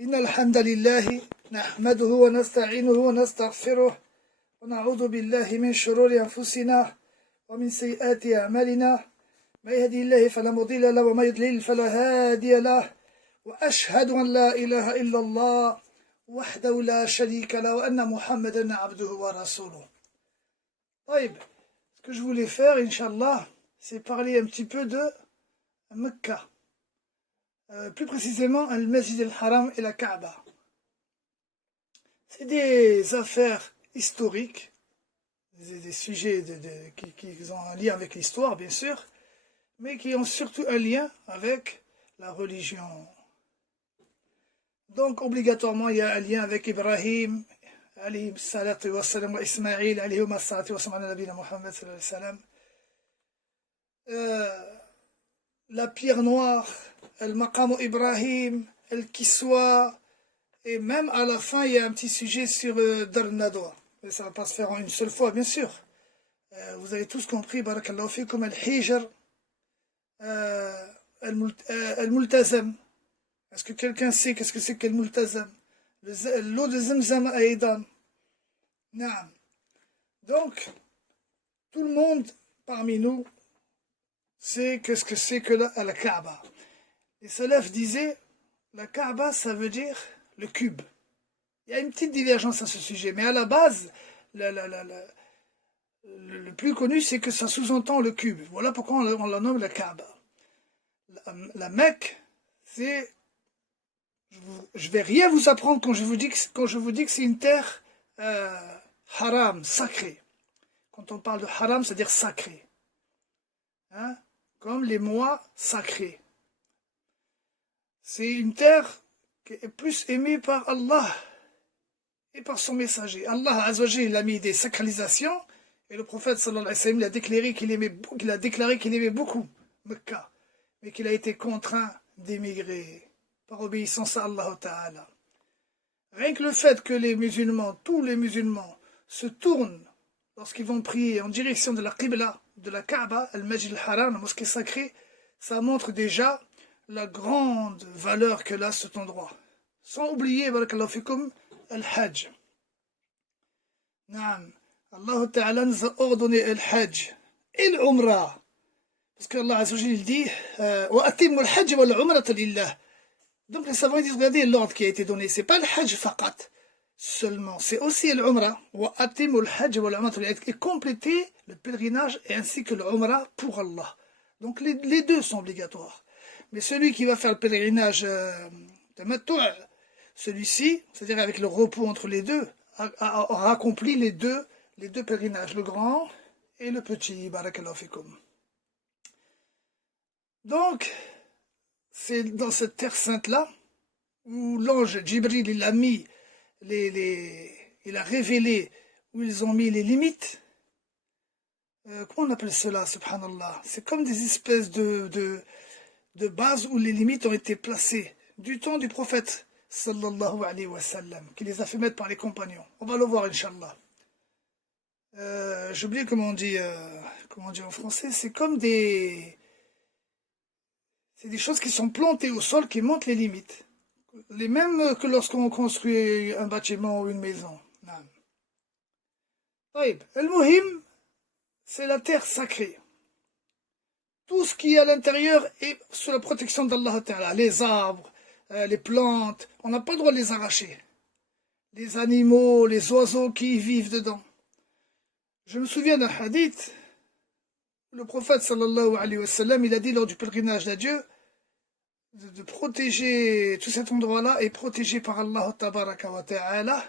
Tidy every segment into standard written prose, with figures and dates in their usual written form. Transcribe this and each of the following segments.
إن الحمد لله نحمده ونستعينه ونستغفره ونعوذ بالله من شرور أنفسنا ومن سيئات أعمالنا ما يهدي الله فلا مضل له وما يضلل فلا هادي له وأشهد أن لا إله إلا الله وحده لا شريك له وأن محمدا عبده ورسوله. طيب, ce que je voulais faire, Inch'Allah, c'est parler un petit peu de Mecca. Plus précisément, le Masjid al-Haram et la Kaaba. C'est des affaires historiques, des sujets qui ont un lien avec l'histoire, bien sûr, mais qui ont surtout un lien avec la religion. Donc, obligatoirement, il y a un lien avec Ibrahim, alayhi salatu wa salam, wa Ismaïl, alayhi salatu wa salam, nabina Muhammad sallallahu alayhi wa sallam. La pierre noire, el maqam Ibrahim, el Kiswa, et même à la fin, il y a un petit sujet sur Dar Nadwa. Mais ça ne va pas se faire en une seule fois, bien sûr. Vous avez tous compris, barakallahu fikum, al-Hijr, al-Multazam. Est-ce que quelqu'un sait qu'est-ce que c'est que le Multazam? L'eau de Zamzam à Aidan. Naam. Donc, tout le monde parmi nous sait qu'est-ce que c'est que la Kaaba. Les salafs disaient, la Kaaba, ça veut dire le cube. Il y a une petite divergence à ce sujet, mais à la base, le plus connu, c'est que ça sous-entend le cube. Voilà pourquoi on la nomme la Kaaba. La Mecque, c'est... Je vais rien vous apprendre quand je vous dis que c'est une terre haram, sacrée. Quand on parle de haram, c'est-à-dire sacré. Hein? Comme les mois sacrés. C'est une terre qui est plus aimée par Allah et par son messager. Allah Azzawajal a mis des sacralisations et le prophète sallallahu alayhi wa sallam a déclaré qu'il aimait beaucoup Mecca, mais qu'il a été contraint d'émigrer par obéissance à Allah Ta'ala. Rien que le fait que les musulmans, tous les musulmans, se tournent lorsqu'ils vont prier en direction de la Qibla, de la Kaaba, al-Masjid al-Haram, la mosquée sacrée, ça montre déjà la grande valeur que a cet endroit. Sans oublier, barakallahu fikum, al-Hajj. Naam. Allah Ta'ala nous a ordonné al-Hajj et l'Umrah. Parce qu'Allah Azzawajal dit wa atimmu al-Hajj wa al-Umrata lillah. Donc les savants disent, regardez l'ordre qui a été donné, c'est pas le Hajj faqat seulement, c'est aussi l'Umrah, wa atimmu al-Hajj wa al-Umrata lillah, et compléter le pèlerinage et ainsi que l'Umrah pour Allah. Donc les deux sont obligatoires. Mais celui qui va faire le pèlerinage de Mattu', celui-ci, c'est-à-dire avec le repos entre les deux, aura accompli les deux pèlerinages, le grand et le petit, barakallahu fikum. Donc, c'est dans cette terre sainte-là, où l'ange Djibril, il a révélé, où ils ont mis les limites. Comment on appelle cela, subhanallah? C'est comme des espèces de bases où les limites ont été placées du temps du prophète sallallahu alayhi wa sallam, qui les a fait mettre par les compagnons. On va le voir, Inch'Allah. J'ai oublié comment on dit en français. C'est comme des choses qui sont plantées au sol qui montrent les limites. Les mêmes que lorsqu'on construit un bâtiment ou une maison. Al-Muhim, c'est la terre sacrée. Tout ce qui est à l'intérieur est sous la protection d'Allah Ta'ala. Les arbres, les plantes, on n'a pas le droit de les arracher. Les animaux, les oiseaux qui y vivent dedans. Je me souviens d'un hadith, le prophète sallallahu alayhi wa sallam, il a dit lors du pèlerinage d'adieu, de protéger tout cet endroit-là est protégé par Allah tabaraka wa ta'ala,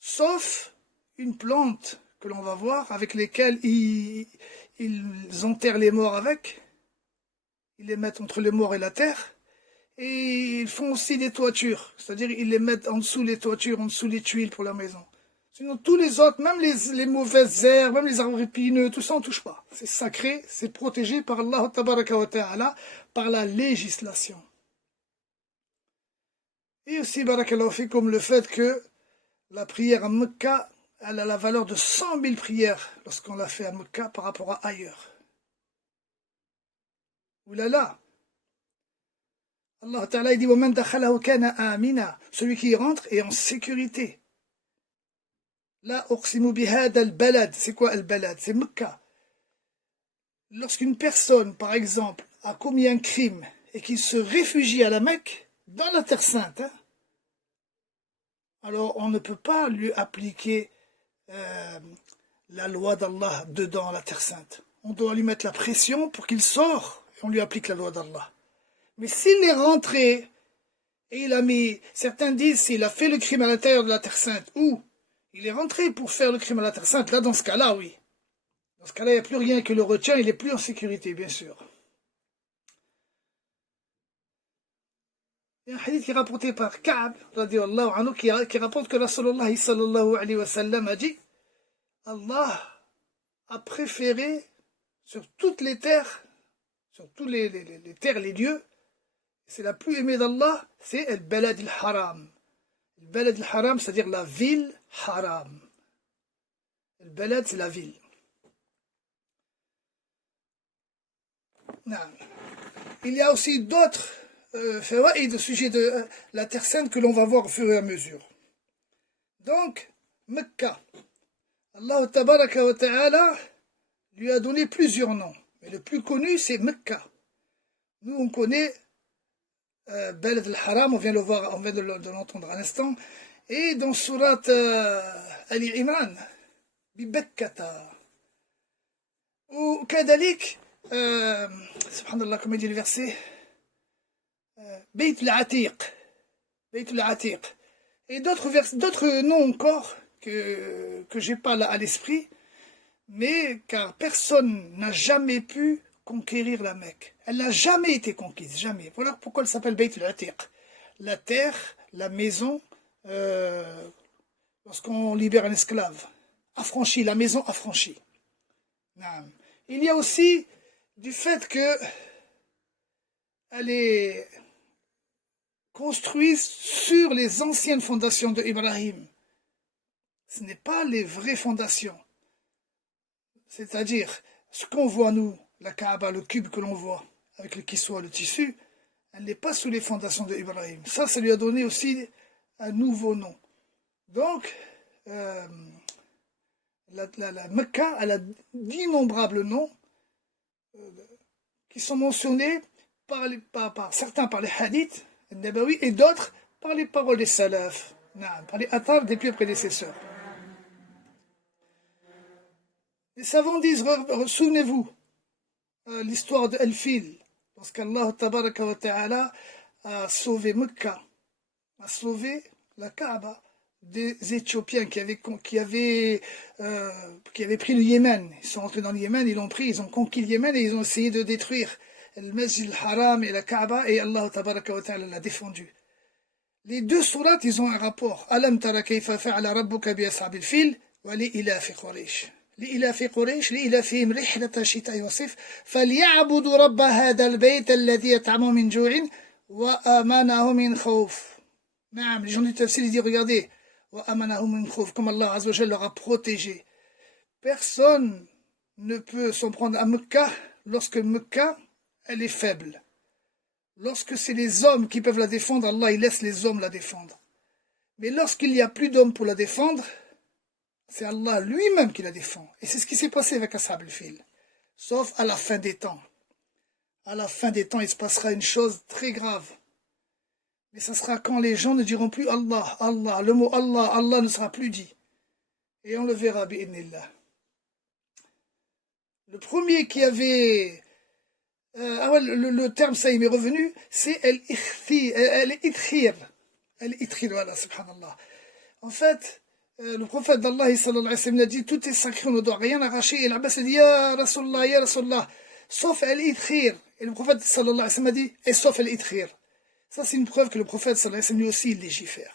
sauf une plante que l'on va voir, avec lesquelles ils enterrent les morts avec, ils les mettent entre les morts et la terre, et ils font aussi des toitures, c'est-à-dire ils les mettent en dessous les toitures, en dessous les tuiles pour la maison. Sinon tous les autres, même les mauvaises herbes, même les arbres épineux, tout ça on ne touche pas. C'est sacré, c'est protégé par Allah tabaraka wa ta'ala, par la législation. Et aussi, barakallahu fikum, le fait que la prière à Mecca, elle a la valeur de 100 000 prières lorsqu'on l'a fait à Mecca par rapport à ailleurs. Oulala. Allah Ta'ala dit وَمَنْ دَخَلَهُ كَانَ آمِنًا. Celui qui y rentre est en sécurité. La uqsimu bihada al-balad. C'est quoi al-balad? C'est Mecca. Lorsqu'une personne, par exemple, a commis un crime et qu'il se réfugie à la Mecque, dans la Terre Sainte, hein, alors on ne peut pas lui appliquer la loi d'Allah dedans la Terre Sainte. On doit lui mettre la pression pour qu'il sorte et on lui applique la loi d'Allah. Mais s'il est rentré et il a mis, certains disent s'il a fait le crime à l'intérieur de la Terre Sainte ou il est rentré pour faire le crime à la Terre Sainte, là dans ce cas-là, oui. Dans ce cas-là, il n'y a plus rien que le retient, il n'est plus en sécurité, bien sûr. Il y a un hadith qui est rapporté par Ka'b, radiallahu anhu, qui rapporte que Rasulullah sallallahu alayhi wa sallam a dit Allah a préféré sur toutes les terres, sur tous les terres, les lieux, c'est la plus aimée d'Allah, c'est al-balad al-haram. Al-balad al-haram, c'est-à-dire la ville haram. Al-balad, c'est la ville. Il y a aussi d'autres fawaïd au sujet de la Terre Sainte que l'on va voir au fur et à mesure. Donc, Mecca, Allah tabaraka wa ta'ala lui a donné plusieurs noms. Mais le plus connu, c'est Mecca. Nous, on connaît Balad al-Haram, on vient de le voir, on vient de l'entendre à l'instant. Et dans Surat Ali Imran, Bibekkata. Ou Kadalik, subhanallah, comment il dit le verset, Bayt al-Atiq. Bayt al-Atiq. Et d'autres noms encore que j'ai pas là à l'esprit, mais car personne n'a jamais pu conquérir la Mecque. Elle n'a jamais été conquise, jamais. Voilà pourquoi elle s'appelle Bayt al-Atiq. La terre, la maison, lorsqu'on libère un esclave, affranchi, la maison affranchie. Il y a aussi du fait que elle est construite sur les anciennes fondations de Ibrahim. Ce n'est pas les vraies fondations. C'est-à-dire, ce qu'on voit nous, la Kaaba, le cube que l'on voit, avec le kiswa, le tissu, elle n'est pas sous les fondations de Ibrahim. Ça lui a donné aussi un nouveau nom. Donc, la Mecca, elle a d'innombrables noms qui sont mentionnés par certains par les hadiths, Nabawi, et d'autres par les paroles des salaf, par les athars des pieux prédécesseurs. Les savants disent, souvenez-vous, l'histoire de El-Fil, lorsqu'Allah tabaraka wa ta'ala a sauvé Mecca, a sauvé la Kaaba des Éthiopiens qui avaient pris le Yémen. Ils sont rentrés dans le Yémen, ils l'ont pris, ils ont conquis le Yémen et ils ont essayé de détruire le Masjid al-Haram et la Kaaba, et Allah tabaraka wa ta'ala l'a défendu. Les deux sourates, ils ont un rapport. Alam tara kayfa fa'ala rabbuka bi ashabil fil wa li ilafi Quraysh. لإلاف قريش لإلافهم رحلة الشتاء والصيف فليعبدوا رب هذا البيت الذي يطعمهم من جوع وآمنهم من خوف. نعم, les gens du tafsir disent regardez, وآمنهم من خوف, comme Allah Azza wa Jalla leur a protégé. Personne ne peut s'en prendre à Mecca lorsque Mecca elle est faible. Lorsque c'est les hommes qui peuvent la défendre, Allah il laisse les hommes la défendre. Mais lorsqu'il n'y a plus d'hommes pour la défendre, c'est Allah lui-même qui la défend. Et c'est ce qui s'est passé avec Ashab al-Fil. Sauf à la fin des temps. À la fin des temps, il se passera une chose très grave. Mais ça sera quand les gens ne diront plus Allah, Allah. Le mot Allah, Allah ne sera plus dit. Et on le verra, bi'idnillah. Le premier qui avait... le terme, ça y m'est revenu, c'est al-Ithir. Al-Ithir, voilà, subhanallah. En fait... le prophète d'Allah sallallahu alayhi wa sallam a dit tout est sacré, on ne doit rien arracher. Et l'Abbas a dit ya Rasulallah, sauf al-Ithir. Et le prophète sallallahu alayhi wa sallam a dit et sauf al-Ithir. Ça c'est une preuve que le prophète sallallahu alayhi wa sallam lui aussi il légifère.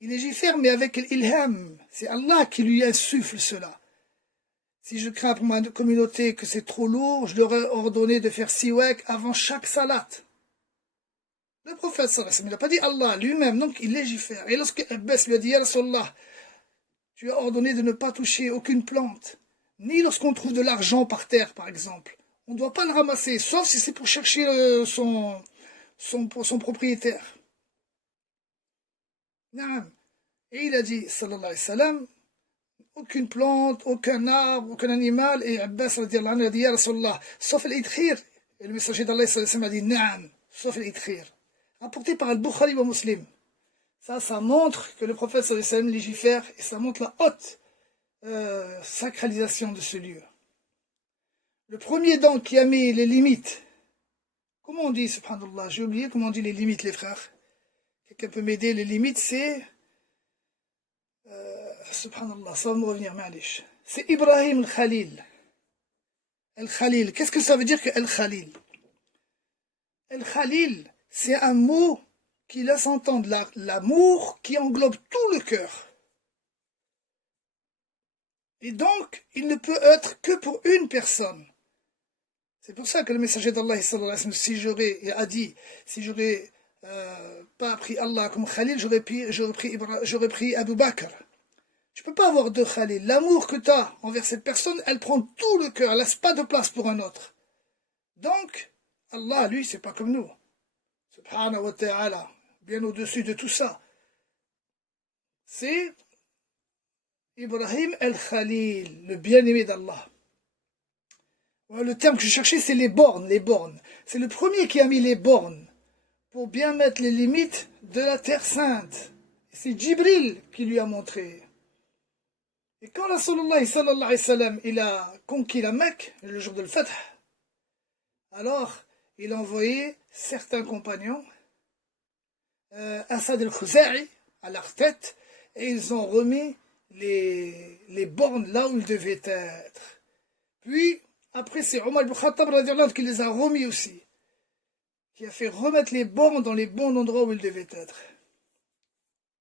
Il légifère mais avec l'ilham. C'est Allah qui lui insuffle cela. Si je crains pour ma communauté que c'est trop lourd, je leur ai ordonné de faire siwak avant chaque salat. Le prophète sallallahu alayhi wa sallam n'a pas dit Allah lui-même, donc il légifère. Et lorsque Abbas lui a dit ya Rasulallah, tu as ordonné de ne pas toucher aucune plante, ni lorsqu'on trouve de l'argent par terre, par exemple. On ne doit pas le ramasser, sauf si c'est pour chercher son propriétaire. Et il a dit, sallallahu alayhi wa sallam, aucune plante, aucun arbre, aucun animal. Et Abbas radiallahu anhu a dit, Ya Rasulallah, sauf l'idkhir. Et le messager d'Allah sallallahu alayhi wa sallam a dit, Naam, sauf l'idkhir. Rapporté par Al-Bukhari wa Muslim. Ça montre que le prophète sallallahu alayhi wa sallam légifère et ça montre la haute sacralisation de ce lieu. Le premier donc qui a mis les limites, comment on dit, subhanallah, j'ai oublié comment on dit les limites, les frères. Quelqu'un peut m'aider, les limites c'est, subhanallah, ça va me revenir, ma'alish. C'est Ibrahim al-Khalil. Al-Khalil, qu'est-ce que ça veut dire que Al-Khalil? Al-Khalil, c'est un mot qui laisse entendre l'amour qui englobe tout le cœur. Et donc, il ne peut être que pour une personne. C'est pour ça que le messager d'Allah, si j'aurais pas pris Allah comme Khalil, j'aurais pris Abu Bakr. Tu ne peux pas avoir deux Khalil. L'amour que tu as envers cette personne, elle prend tout le cœur, elle ne laisse pas de place pour un autre. Donc, Allah, lui, c'est pas comme nous. Subhanahu wa ta'ala, bien au-dessus de tout ça. C'est Ibrahim al-Khalil, le bien-aimé d'Allah. Le terme que je cherchais, c'est les bornes, les bornes. C'est le premier qui a mis les bornes pour bien mettre les limites de la terre sainte. C'est Jibril qui lui a montré. Et quand Rasulullah sallallahu alayhi wa sallam, il a conquis la Mecque, le jour de l'Fath, alors il a envoyé certains compagnons, Asad al-Khuza'i, à leur tête, et ils ont remis les bornes là où ils devaient être. Puis, après, c'est Omar ibn Khattab qui les a remis aussi, qui a fait remettre les bornes dans les bons endroits où ils devaient être.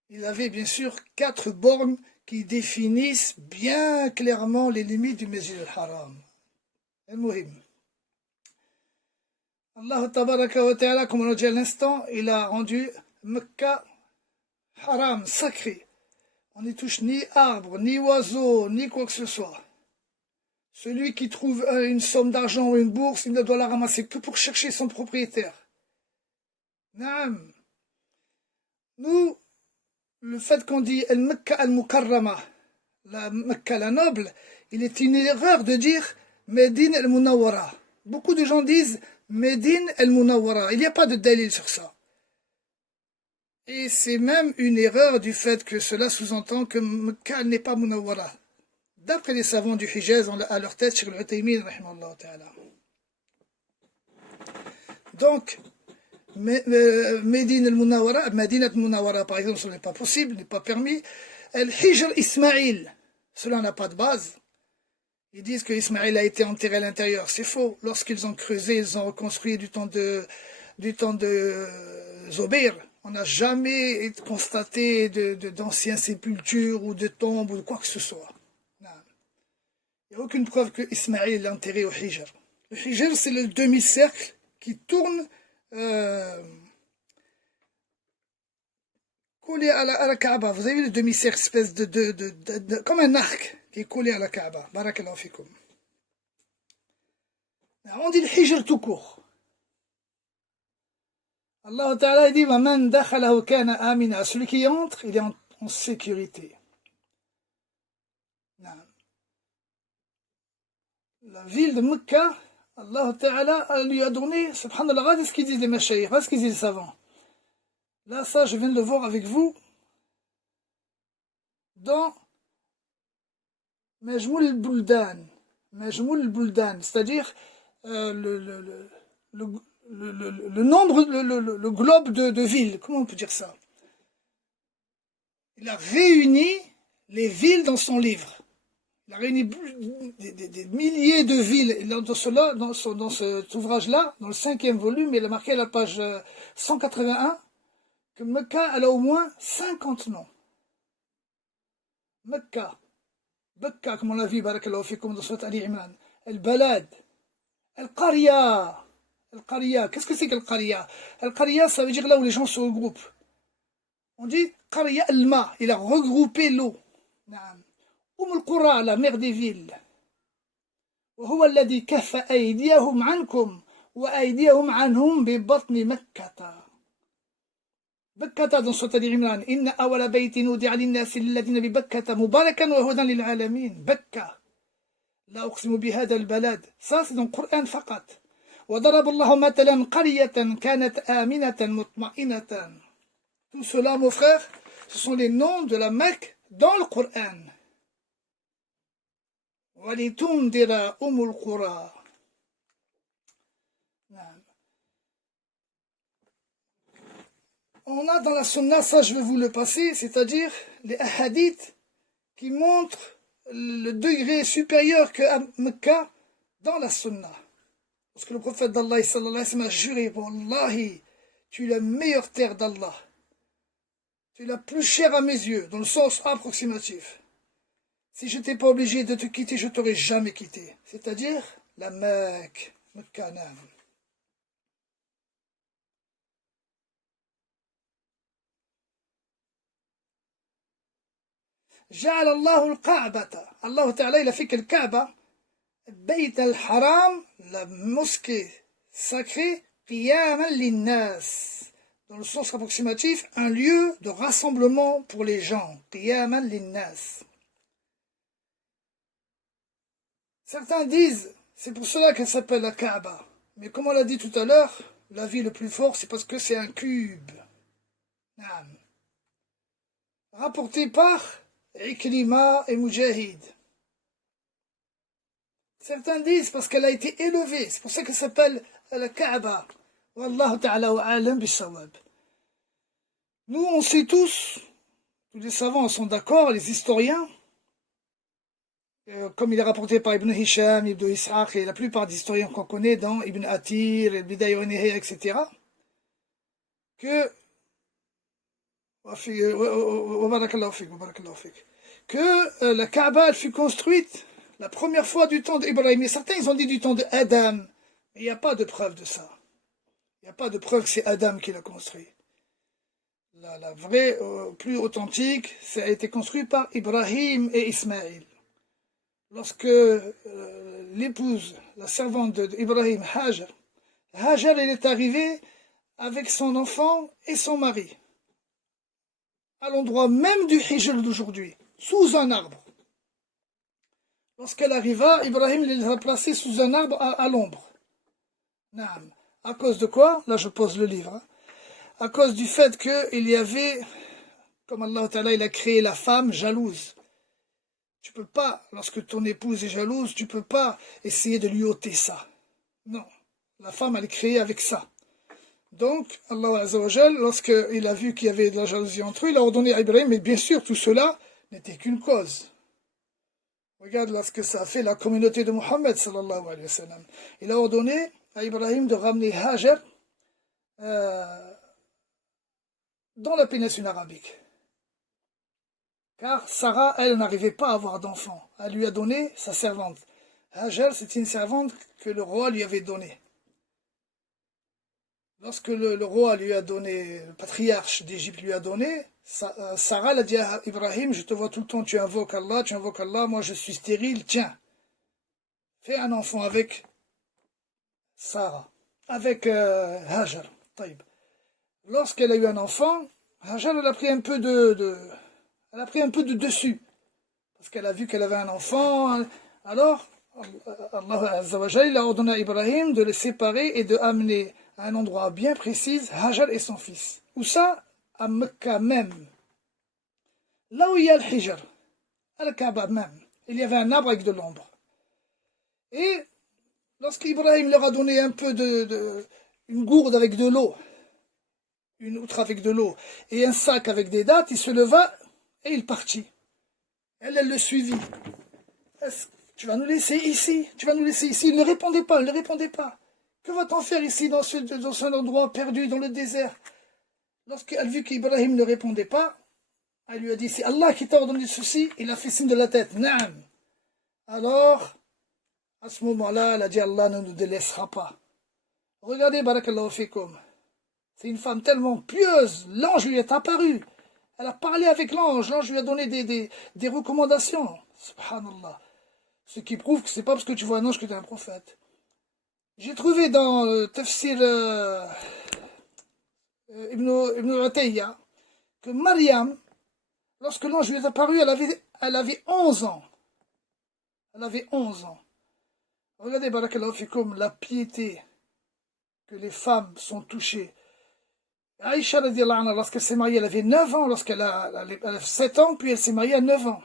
Il avait bien sûr 4 bornes qui définissent bien clairement les limites du Masjid al-Haram. Al-Muhim. Allah tabaraka wa ta'ala, comme on l'a dit à l'instant, il a rendu Mecca haram, sacré. On n'y touche ni arbre, ni oiseau, ni quoi que ce soit. Celui qui trouve une somme d'argent ou une bourse, il ne doit la ramasser que pour chercher son propriétaire. Naam. Nous, le fait qu'on dit Al-Mekka al-Mukarrama, la Mecca la noble, il est une erreur de dire Médine al-Munawwara. Beaucoup de gens disent Médine al-Munawwara. Il n'y a pas de dalil sur ça. Et c'est même une erreur du fait que cela sous-entend que Mecca n'est pas Munawwara. D'après les savants du Hijaz, à leur tête, Cheikh al-Utaymin, rahimahullah ta'ala. Donc, Médine al-Munawwara, Madinat al-Munawwara, par exemple, ce n'est pas possible, n'est pas permis. Al-Hijr Ismaïl, cela n'a pas de base. Ils disent que Ismaïl a été enterré à l'intérieur. C'est faux. Lorsqu'ils ont creusé, ils ont reconstruit du temps de Zobir. On n'a jamais constaté d'anciennes sépultures ou de tombes ou de quoi que ce soit. Il n'y a aucune preuve que Ismaïl est enterré au Hijr. Le Hijr, c'est le demi-cercle qui tourne collé à la Kaaba. Vous avez vu le demi-cercle, espèce comme un arc qui est collé à la Kaaba. Barakallahu fikum. On dit le Hijr tout court. Allah Ta'ala dit وَمَنْ دَخَلَهُ كَانَ آمِنًا. Celui qui entre, il est en sécurité. La ville de Mecca, Allah Ta'ala lui a donné, subhanallah, regardez ce qu'ils disent les mashayikh, regardez ce qu'ils disent les savants. Là, ça, je viens de le voir avec vous dans Majmoul al-Buldan. Majmoul al-Buldan, c'est-à-dire le nombre, le globe de villes. Comment on peut dire ça? Il a réuni les villes dans son livre. Il a réuni des milliers de villes. Et dans cet ouvrage-là, dans le 5e volume, il a marqué à la page 181 que Mecca, elle a au moins 50 noms. Mecca, comme on l'a vu, barakallahu fikum, dans Surat Ali Imran. Al-Balad, Al-Qariya. Al-Qariya, qu'est-ce que c'est qu'Al-Qariya? Al-Qariya, ça veut dire là où les gens se regroupent. On dit Qariya al-Ma, il a regroupé l'eau. Al-Qura, la mère des villes. وهو الذي كف أيديهم عنكم وأيديهم عنهم ببطن مكة. بكة dans Sourate Ali Imran إن أول بيت وضع للناس الذين ببكة مباركا وهدى للعالمين. بكة لا أقسم بهذا البلد. Ça c'est dans le Coran فقط. وضرب الله مثلا قرية كانت آمنة مطمئنة. Tout cela, mon frère, ce sont les noms de la Mecque dans le Coran. وَلِتُنْذِرَ أُمُّ الْقُرَى. On a dans la sunna, ça je vais vous le passer, c'est-à-dire les hadiths qui montrent le degré supérieur que à Mecca dans la sunna. Parce que le prophète d'Allah sallallahu alayhi wa sallam a juré, Wallahi, tu es la meilleure terre d'Allah. Tu es la plus chère à mes yeux, dans le sens approximatif. Si je n'étais pas obligé de te quitter, je ne t'aurais jamais quitté. C'est-à-dire la Mecque, Mecca. جعل الله الكعبة. Allah Ta'ala il a fait que le Kaaba, Bayt al-Haram, la mosquée sacrée, qiyaman linnas. Dans le sens approximatif, un lieu de rassemblement pour les gens. Qiyaman linnas. Certains disent, c'est pour cela qu'elle s'appelle la Kaaba. Mais comme on l'a dit tout à l'heure, l'avis le plus fort, c'est parce que c'est un cube. Rapporté par Ikrima et Mujahid. Certains disent parce qu'elle a été élevée, c'est pour ça qu'elle s'appelle la Kaaba. Wallahu ta'ala wa alam bis-sawab. Nous, on sait tous les savants sont d'accord, les historiens, comme il est rapporté par Ibn Hisham, Ibn Ishaq et la plupart des historiens qu'on connaît dans Ibn Atir, Bidaya wa Nihaya, etc., que la Kaaba elle fut construite la première fois du temps d'Ibrahim. Et certains ils ont dit du temps d'Adam, mais il n'y a pas de preuve de ça. Il n'y a pas de preuve que c'est Adam qui l'a construit. La vraie, plus authentique, ça a été construit par Ibrahim et Ismaël. Lorsque l'épouse, la servante d'Ibrahim, Hajar, elle est arrivée avec son enfant et son mari, à l'endroit même du Hijr d'aujourd'hui, sous un arbre. Lorsqu'elle arriva, Ibrahim les a placés sous un arbre à l'ombre. À cause de quoi? Là je pose le livre. À cause du fait qu'il y avait, comme Allah Ta'ala, il a créé la femme jalouse. Tu peux pas, lorsque ton épouse est jalouse, tu peux pas essayer de lui ôter ça. Non, la femme elle est créée avec ça. Donc, Allah Azzawajal, lorsqu'il a vu qu'il y avait de la jalousie entre eux, il a ordonné à Ibrahim, mais bien sûr, tout cela n'était qu'une cause. Regarde là ce que ça a fait la communauté de Mohammed, sallallahu alayhi wa sallam. Il a ordonné à Ibrahim de ramener Hajar dans la péninsule arabique. Car Sarah, elle n'arrivait pas à avoir d'enfant. Elle lui a donné sa servante. Hajar, c'était une servante que le roi lui avait donnée. Lorsque le roi lui a donné, le patriarche d'Égypte lui a donné, Sarah l'a dit à Ibrahim, je te vois tout le temps, tu invoques Allah, moi je suis stérile, tiens, fais un enfant avec Sarah, avec Hajar. Lorsqu'elle a eu un enfant, Hajar elle a pris un peu de dessus, parce qu'elle a vu qu'elle avait un enfant, alors Allah Azza wa Jalla, il a ordonné à Ibrahim de les séparer et de amener à un endroit bien précis Hajar et son fils. Où ça? À Mecca même. Là où il y a le Hijr, à la Kaaba même, il y avait un arbre avec de l'ombre. Et lorsqu'Ibrahim leur a donné un peu une gourde avec de l'eau, une outre avec de l'eau, et un sac avec des dattes, il se leva et il partit. Elle le suivit. Tu vas nous laisser ici? Tu vas nous laisser ici? Il ne répondait pas, Que va-t-on faire ici dans un endroit perdu dans le désert? Lorsqu'elle vit qu'Ibrahim ne répondait pas, elle lui a dit, c'est Allah qui t'a ordonné ceci. Il a fait signe de la tête. Naam. Alors, à ce moment-là, elle a dit, Allah ne nous délaissera pas. Regardez, barakallahu fikum. C'est une femme tellement pieuse. L'ange lui est apparu. Elle a parlé avec l'ange. L'ange lui a donné des recommandations. Subhanallah. Ce qui prouve que c'est pas parce que tu vois un ange que tu es un prophète. J'ai trouvé dans le Tafsir Ibn Utayya que Mariam, lorsque l'ange lui est apparu, elle avait 11 ans. Elle avait 11 ans. Regardez, barakallahu fikoum, la piété que les femmes sont touchées. Aïcha, lorsqu'elle s'est mariée, elle avait 9 ans, elle a 7 ans, puis elle s'est mariée à 9 ans.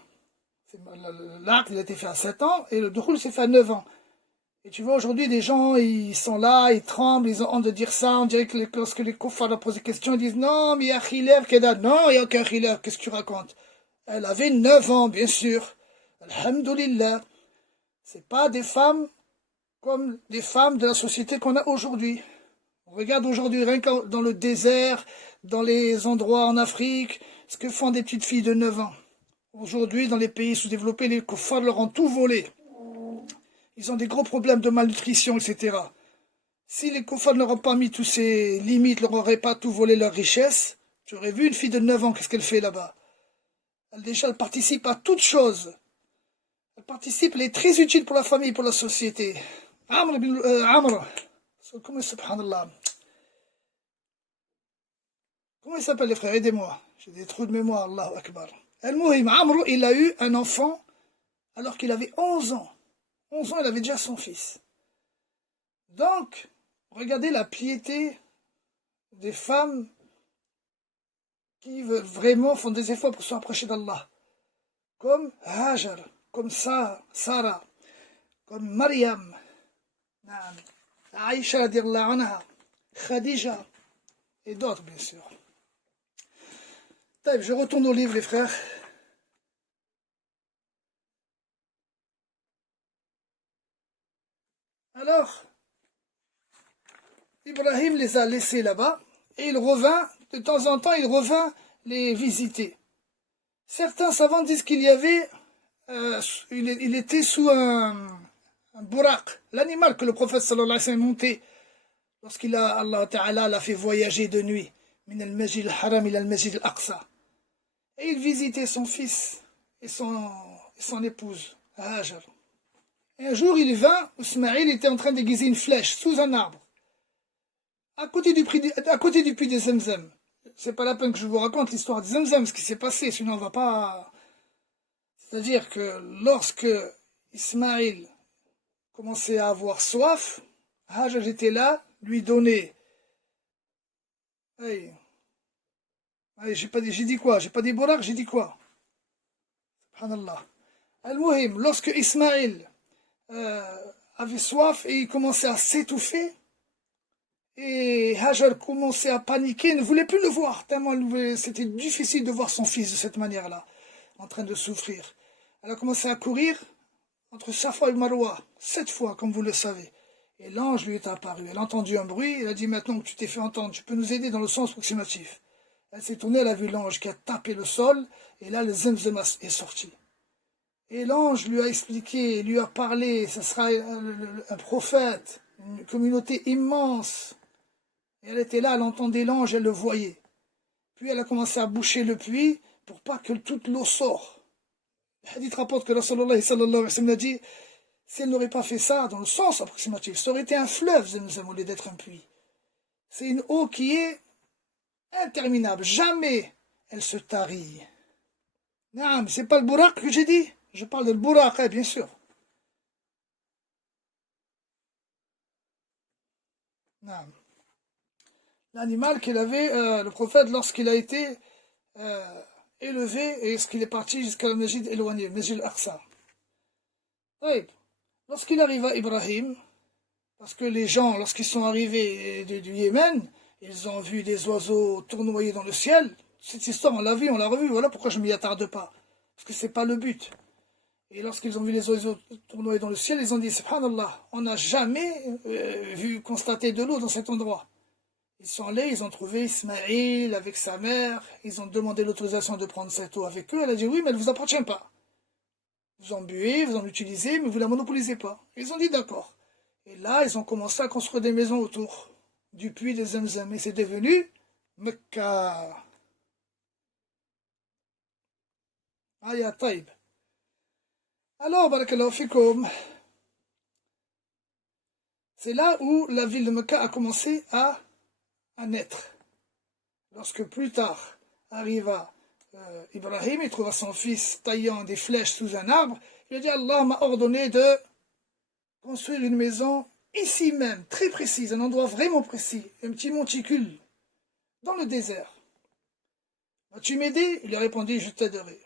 L'acte, il a été fait à 7 ans, et le doukhul s'est fait à 9 ans. Et tu vois, aujourd'hui, des gens, ils sont là, ils tremblent, ils ont honte de dire ça. On dirait que lorsque les kuffars leur posent des questions, ils disent non, mais il y a khilaf, Keda. Non, il n'y a aucun khilaf, qu'est-ce que tu racontes? Elle avait 9 ans, bien sûr. Alhamdulillah. C'est pas des femmes comme des femmes de la société qu'on a aujourd'hui. On regarde aujourd'hui, rien que dans le désert, dans les endroits en Afrique, ce que font des petites filles de 9 ans. Aujourd'hui, dans les pays sous-développés, les kuffars leur ont tout volé. Ils ont des gros problèmes de malnutrition, etc. Si les kuffars n'auraient pas mis tous ces limites, leur auraient pas tout volé leur richesse, tu aurais vu une fille de 9 ans, qu'est-ce qu'elle fait là-bas? Elle participe à toutes choses. Elle participe, elle est très utile pour la famille, pour la société. Amr, subhanallah. Comment il s'appelle les frères? Aidez-moi. J'ai des trous de mémoire, Allahu Akbar. Al-Muhim, Amr, il a eu un enfant alors qu'il avait 11 ans. 11 ans, il avait déjà son fils. Donc, regardez la piété des femmes qui vraiment font des efforts pour se rapprocher d'Allah. Comme Hajar, comme Sarah, comme Mariam, Aïcha radiallahu anha, Khadija, et d'autres bien sûr. Je retourne au livre les frères. Alors, Ibrahim les a laissés là-bas, et il revint, de temps en temps, il revint les visiter. Certains savants disent qu'il y avait, il était sous un buraq, l'animal que le prophète sallallahu alayhi wa sallam montait lorsqu'il a, Allah Ta'ala l'a fait voyager de nuit, min al-Masjid al-Haram ila al-Masjid al-Aqsa. Et il visitait son fils et son épouse, Hajar. Et un jour, il vint, Ismaïl était en train d'aiguiser une flèche sous un arbre, à côté du puits de Zemzem. C'est pas la peine que je vous raconte l'histoire de Zemzem, ce qui s'est passé, sinon on va pas... C'est-à-dire que lorsque Ismaïl commençait à avoir soif, Hajar était là, lui donnait... Hey, j'ai dit quoi? J'ai pas dit Borak, j'ai dit quoi? Subhanallah. Al-Muhim, lorsque Ismaïl avait soif et il commençait à s'étouffer, et Hajar commençait à paniquer, ne voulait plus le voir, tellement c'était difficile de voir son fils de cette manière-là, en train de souffrir. Elle a commencé à courir entre Safa et Marwa, 7 fois, comme vous le savez. Et l'ange lui est apparu. Elle a entendu un bruit, elle a dit maintenant que tu t'es fait entendre, tu peux nous aider dans le sens approximatif. Elle s'est tournée, elle a vu l'ange qui a tapé le sol, et là le Zemzem est sorti. Et l'ange lui a expliqué, lui a parlé, ce sera un prophète, une communauté immense. Et elle était là, elle entendait l'ange, elle le voyait. Puis elle a commencé à boucher le puits pour pas que toute l'eau sorte. Le hadith rapporte que Rasulullah sallallahu alayhi wa sallam a dit, si elle n'aurait pas fait ça dans le sens approximatif, ça aurait été un fleuve, Zemzem, au lieu d'être un puits. C'est une eau qui est interminable, jamais elle se tarit. Non, mais c'est pas le buraq que j'ai dit, je parle de le buraq, bien sûr. Non. L'animal qu'il avait, le prophète, lorsqu'il a été élevé et qu'il est parti jusqu'à la Masjid éloigné, le Masjid al-Aqsa. Lorsqu'il arriva à Ibrahim, parce que les gens, lorsqu'ils sont arrivés du Yémen, ils ont vu des oiseaux tournoyer dans le ciel. Cette histoire, on l'a vue, on l'a revue, voilà pourquoi je ne m'y attarde pas. Parce que ce n'est pas le but. Et lorsqu'ils ont vu les oiseaux tournoyer dans le ciel, ils ont dit, subhanallah, on n'a jamais vu constater de l'eau dans cet endroit. Ils sont allés, ils ont trouvé Ismaïl avec sa mère, ils ont demandé l'autorisation de prendre cette eau avec eux, elle a dit oui, mais elle ne vous appartient pas. Vous en buvez, vous en utilisez, mais vous ne la monopolisez pas. Ils ont dit d'accord. Et là, ils ont commencé à construire des maisons autour du puits de Zemzem, et c'est devenu Mecca. Aya Taïb. Alors, barakallahu fikoum, C'est là où la ville de Mecca a commencé à naître. Lorsque plus tard arriva Ibrahim, il trouva son fils taillant des flèches sous un arbre, il a dit Allah m'a ordonné de construire une maison ici même, très précise, un endroit vraiment précis, un petit monticule dans le désert. Vas-tu m'aider? Il a répondu je t'aiderai.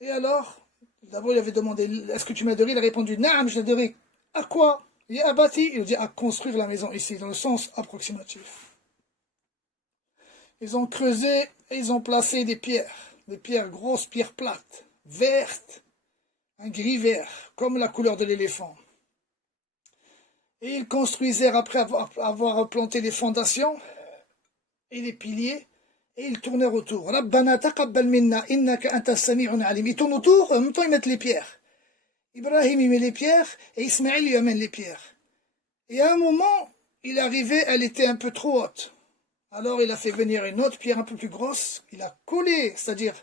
Et alors, d'abord il avait demandé est-ce que tu m'aiderais? Il a répondu Naam, je t'aiderai. À quoi? Il a bâti, il a dit à construire la maison ici, dans le sens approximatif. Ils ont creusé et ils ont placé des pierres grosses, pierres plates, vertes, un gris vert, comme la couleur de l'éléphant. Et ils construisèrent après avoir planté les fondations et les piliers, et ils tournèrent autour. Rabbana taqabbal minna innaka antas sami'un alim. Ils tournent autour, en même temps ils mettent les pierres. Ibrahim y met les pierres et Ismaël lui amène les pierres. Et à un moment, il arrivait, elle était un peu trop haute. Alors il a fait venir une autre pierre un peu plus grosse, il a collé, c'est-à-dire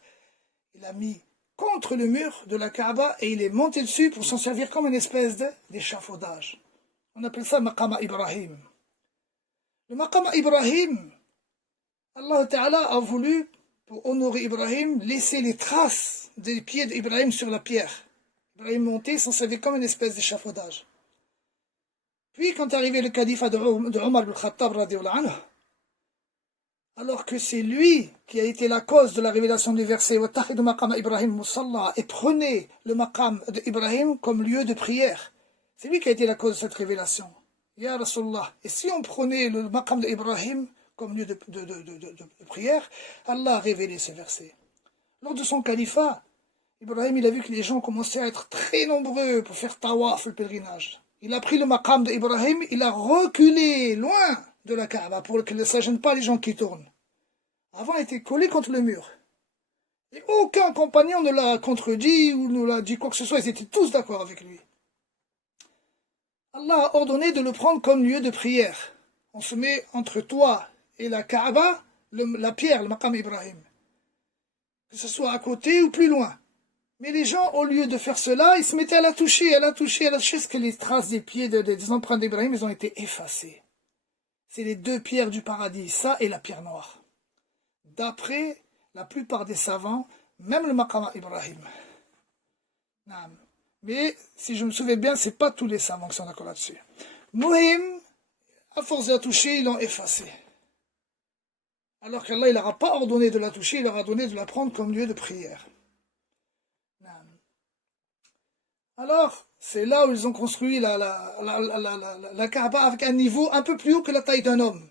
il a mis contre le mur de la Kaaba et il est monté dessus pour s'en servir comme une espèce d'échafaudage. On appelle ça Maqama Ibrahim. Le Maqama Ibrahim, Allah Ta'ala a voulu, pour honorer Ibrahim, laisser les traces des pieds d'Ibrahim sur la pierre. Ibrahim montait, s'en servait comme une espèce d'échafaudage. Puis quand est arrivé le califat de Omar al-Khattab, alors que c'est lui qui a été la cause de la révélation du verset وَاتَّخِذُوا مَقَامَ إِبْرَاهِيمَ مُصَلَّى et prenez le maqam d'Ibrahim comme lieu de prière. C'est lui qui a été la cause de cette révélation. Ya Rasulallah. Et si on prenait le maqam d'Ibrahim comme lieu de prière, Allah a révélé ce verset. Lors de son califat, Ibrahim il a vu que les gens commençaient à être très nombreux pour faire tawaf, le pèlerinage. Il a pris le maqam d'Ibrahim, il a reculé loin de la Kaaba pour que ça ne gêne pas les gens qui tournent. Avant, il était collé contre le mur. Et aucun compagnon ne l'a contredit ou ne l'a dit quoi que ce soit, ils étaient tous d'accord avec lui. Allah a ordonné de le prendre comme lieu de prière. On se met entre toi et la Kaaba, la pierre, le maqam Ibrahim. Que ce soit à côté ou plus loin. Mais les gens, au lieu de faire cela, ils se mettaient à la toucher, parce que les traces des pieds des empreintes d'Ibrahim, ils ont été effacées. C'est les deux pierres du paradis, ça et la pierre noire. D'après la plupart des savants, même le maqam Ibrahim. Mais, si je me souviens bien, ce n'est pas tous les savants qui sont d'accord là-dessus. Muhim, à force de la toucher, ils l'ont effacé. Alors qu'Allah, il n'aura pas ordonné de la toucher, il leur a donné de la prendre comme lieu de prière. Alors, c'est là où ils ont construit la Kaaba avec un niveau un peu plus haut que la taille d'un homme.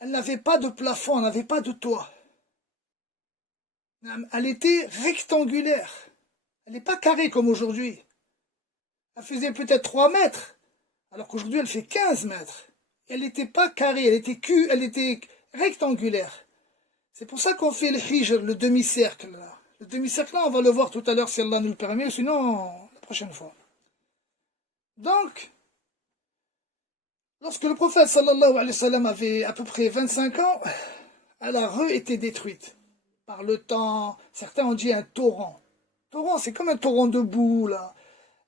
Elle n'avait pas de plafond, elle n'avait pas de toit. Elle était rectangulaire. Elle n'est pas carrée comme aujourd'hui. Elle faisait peut-être 3 mètres, alors qu'aujourd'hui elle fait 15 mètres. Elle n'était pas carrée, elle était rectangulaire. C'est pour ça qu'on fait le hijr, le demi-cercle. Le demi-cercle là, on va le voir tout à l'heure si Allah nous le permet, sinon la prochaine fois. Donc, lorsque le prophète sallallahu alayhi wa sallam avait à peu près 25 ans, elle a été détruite par le temps. Certains ont dit un torrent. Torrent, c'est comme un torrent de boue, là.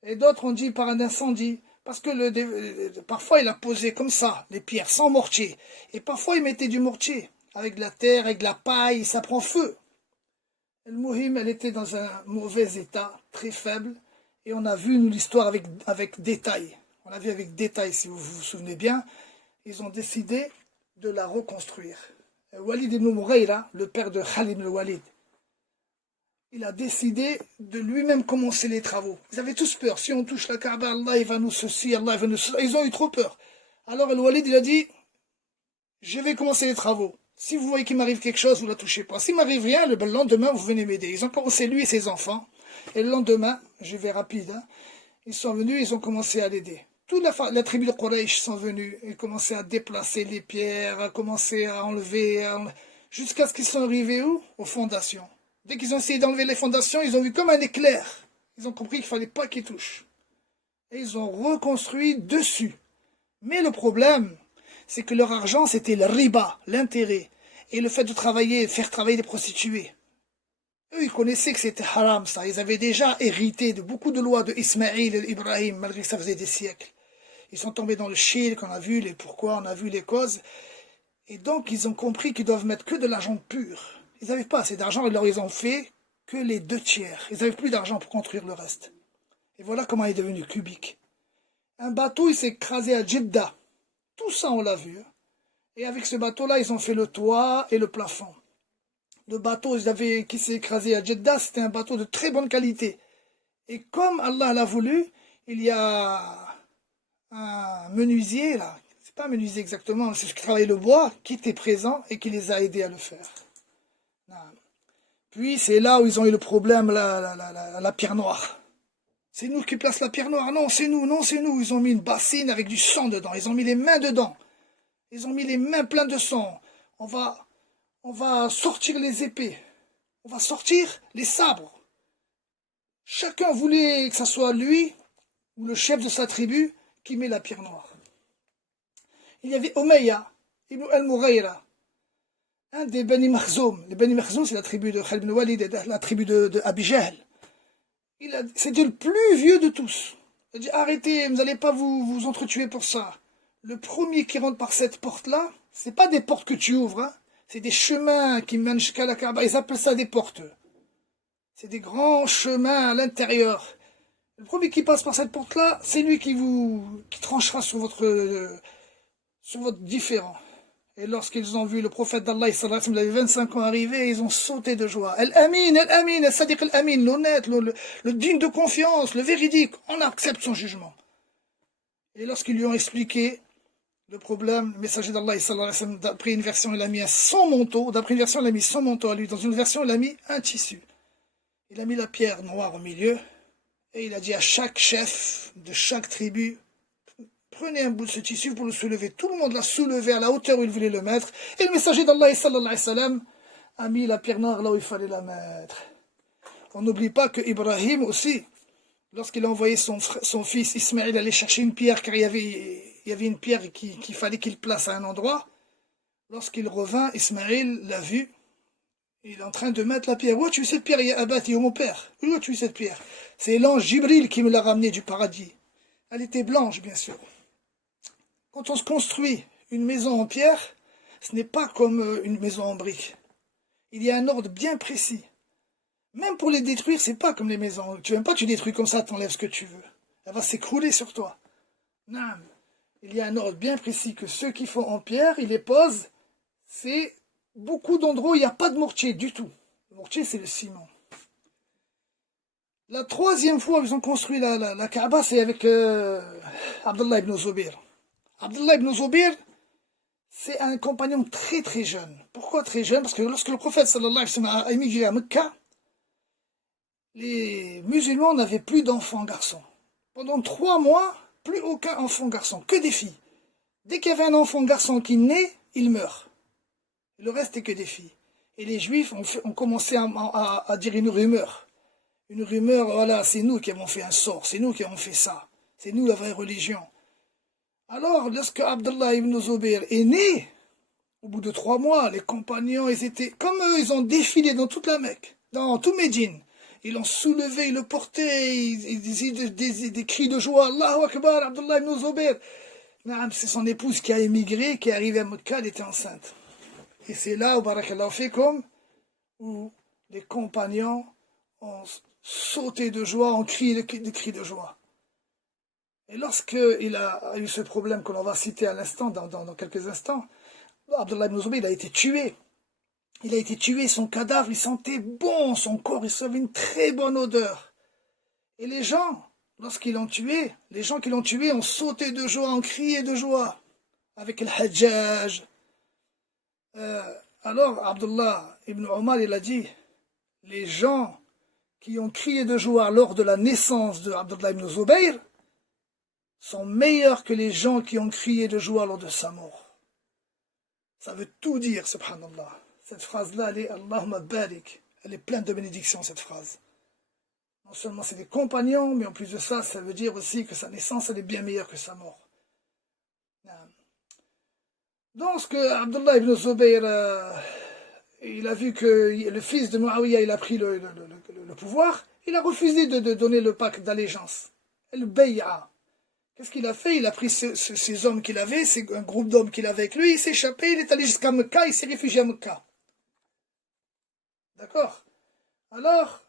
Et d'autres ont dit par un incendie. Parce que parfois il a posé comme ça, les pierres, sans mortier. Et parfois il mettait du mortier, avec de la terre, avec de la paille, ça prend feu. El Mouhim, elle était dans un mauvais état, très faible. Et on a vu, nous, l'histoire avec détail. On l'a vu avec détail, si vous vous souvenez bien. Ils ont décidé de la reconstruire. Walid ibn Mughayra, le père de Khalid ibn Walid, il a décidé de lui-même commencer les travaux. Ils avaient tous peur. Si on touche la Kaaba, Allah il va nous ceci, Allah il va nous cela. Ils ont eu trop peur. Alors el Walid, il a dit, je vais commencer les travaux. Si vous voyez qu'il m'arrive quelque chose, vous ne la touchez pas. S'il m'arrive rien, le lendemain, vous venez m'aider. Ils ont commencé, lui et ses enfants. Et le lendemain, je vais rapide, ils sont venus, ils ont commencé à l'aider. Toute la tribu de Quraysh sont venus. Ils commençaient à déplacer les pierres, à commencer à enlever, jusqu'à ce qu'ils sont arrivés où? Aux fondations. Dès qu'ils ont essayé d'enlever les fondations, ils ont vu comme un éclair. Ils ont compris qu'il ne fallait pas qu'ils touchent. Et ils ont reconstruit dessus. Mais le problème, c'est que leur argent, c'était le riba, l'intérêt. Et le fait de travailler, faire travailler des prostituées. Eux, ils connaissaient que c'était haram, ça. Ils avaient déjà hérité de beaucoup de lois de Ismaïl et d'Ibrahim, malgré que ça faisait des siècles. Ils sont tombés dans le shirk, on a vu les pourquoi, on a vu les causes. Et donc, ils ont compris qu'ils doivent mettre que de l'argent pur. Ils n'avaient pas assez d'argent, alors ils ont fait que les 2/3. Ils n'avaient plus d'argent pour construire le reste. Et voilà comment il est devenu cubique. Un bateau, il s'est écrasé à Jeddah. Tout ça, on l'a vu. Et avec ce bateau-là, ils ont fait le toit et le plafond. Le bateau qui s'est écrasé à Jeddah, c'était un bateau de très bonne qualité. Et comme Allah l'a voulu, il y a un menuisier, là, c'est pas un menuisier exactement, c'est celui qui travaille le bois, qui était présent et qui les a aidés à le faire. Puis c'est là où ils ont eu le problème, la pierre noire. C'est nous qui place la pierre noire. Non, c'est nous, non, c'est nous. Ils ont mis une bassine avec du sang dedans. Ils ont mis les mains dedans. Ils ont mis les mains pleines de sang. On va sortir les épées. On va sortir les sabres. Chacun voulait que ce soit lui, ou le chef de sa tribu, qui met la pierre noire. Il y avait Umayya ibn al-Mughayra, un des Bani Makhzoum. Les Bani Makhzoum, c'est la tribu de Khalid ibn Walid, la tribu de Abi Jahl. C'était le plus vieux de tous. Il a dit, arrêtez, vous n'allez pas vous entretuer pour ça. Le premier qui rentre par cette porte-là, c'est pas des portes que tu ouvres, hein. C'est des chemins qui mènent jusqu'à la Kaaba. Ils appellent ça des portes. C'est des grands chemins à l'intérieur. Le premier qui passe par cette porte-là, c'est lui qui tranchera sur votre différend. Et lorsqu'ils ont vu le prophète d'Allah, il avait 25 ans arrivé, ils ont sauté de joie. Al-Amin, Al-Amin, Al-Sadiq Al-Amin, l'honnête, le digne de confiance, le véridique, on accepte son jugement. Et lorsqu'ils lui ont expliqué le problème, le messager d'Allah, d'après une version, il a mis son manteau, d'après une version, il a mis son manteau à lui, dans une version, il a mis un tissu. Il a mis la pierre noire au milieu, et il a dit à chaque chef de chaque tribu, prenez un bout de ce tissu pour le soulever. Tout le monde l'a soulevé à la hauteur où il voulait le mettre. Et le messager d'Allah sallallahu alayhi wa sallam a mis la pierre noire là où il fallait la mettre. On n'oublie pas que Ibrahim aussi, lorsqu'il a envoyé son fils Ismaïl aller chercher une pierre, car il y avait une pierre qu'il fallait qu'il place à un endroit, lorsqu'il revint, Ismaïl l'a vu. Il est en train de mettre la pierre. Où as-tu vu cette pierre, ya Abati, mon père? Où as-tu vu cette pierre? C'est l'ange Jibril qui me l'a ramenée du paradis. Elle était blanche, bien sûr. Quand on se construit une maison en pierre, ce n'est pas comme une maison en briques. Il y a un ordre bien précis. Même pour les détruire, c'est pas comme les maisons. Tu n'aimes pas, tu détruis comme ça, t'enlèves ce que tu veux. Elle va s'écrouler sur toi. Non. Il y a un ordre bien précis que ceux qui font en pierre, ils les posent. C'est beaucoup d'endroits où il n'y a pas de mortier du tout. Le mortier, c'est le ciment. La troisième fois qu'ils ont construit la Kaaba, c'est avec Abdullah ibn Zubayr. Abdullah ibn Zubayr, c'est un compagnon très très jeune. Pourquoi très jeune? Parce que lorsque le prophète sallallahu alayhi wa sallam a émigré à Mecca, les musulmans n'avaient plus d'enfants garçons. Pendant 3 mois, plus aucun enfant garçon, que des filles. Dès qu'il y avait un enfant garçon qui naît, il meurt. Le reste est que des filles. Et les juifs ont commencé à dire une rumeur. Une rumeur, voilà, c'est nous qui avons fait un sort, c'est nous qui avons fait ça. C'est nous la vraie religion. Alors, lorsque Abdullah ibn Zubayr est né, au bout de 3 mois, les compagnons, ils étaient, comme eux, ils ont défilé dans toute la Mecque, dans tout Médine. Ils l'ont soulevé, ils le portaient, ils disaient des cris de joie. Allahu Akbar, Abdullah ibn Zubayr. C'est son épouse qui a émigré, qui est arrivée à Mecca, elle était enceinte. Et c'est là où, barakallahu fikum, où les compagnons ont sauté de joie, ont crié des cris de joie. Et lorsqu'il a eu ce problème que l'on va citer à l'instant, dans quelques instants, Abdullah ibn Zubayr, il a été tué. Il a été tué, son cadavre, il sentait bon, son corps, il avait une très bonne odeur. Et les gens, lorsqu'ils l'ont tué, les gens qui l'ont tué ont sauté de joie, ont crié de joie, avec le Hajjaj. Alors, Abdullah ibn Omar, il a dit, les gens qui ont crié de joie lors de la naissance de Abdullah ibn Zubayr sont meilleurs que les gens qui ont crié de joie lors de sa mort. Ça veut tout dire, subhanallah. Cette phrase-là, elle est Allahumma barik. Elle est pleine de bénédictions, cette phrase. Non seulement c'est des compagnons, mais en plus de ça, ça veut dire aussi que sa naissance, elle est bien meilleure que sa mort. Donc, ce que Abdullah ibn Zubayr, il a vu que le fils de Muawiyah, il a pris le pouvoir, il a refusé de donner le pacte d'allégeance. Le bay'a. Qu'est-ce qu'il a fait? Il a pris ces hommes qu'il avait, un groupe d'hommes qu'il avait avec lui, il s'est échappé, il est allé jusqu'à Mecca, il s'est réfugié à Mecca. D'accord? Alors,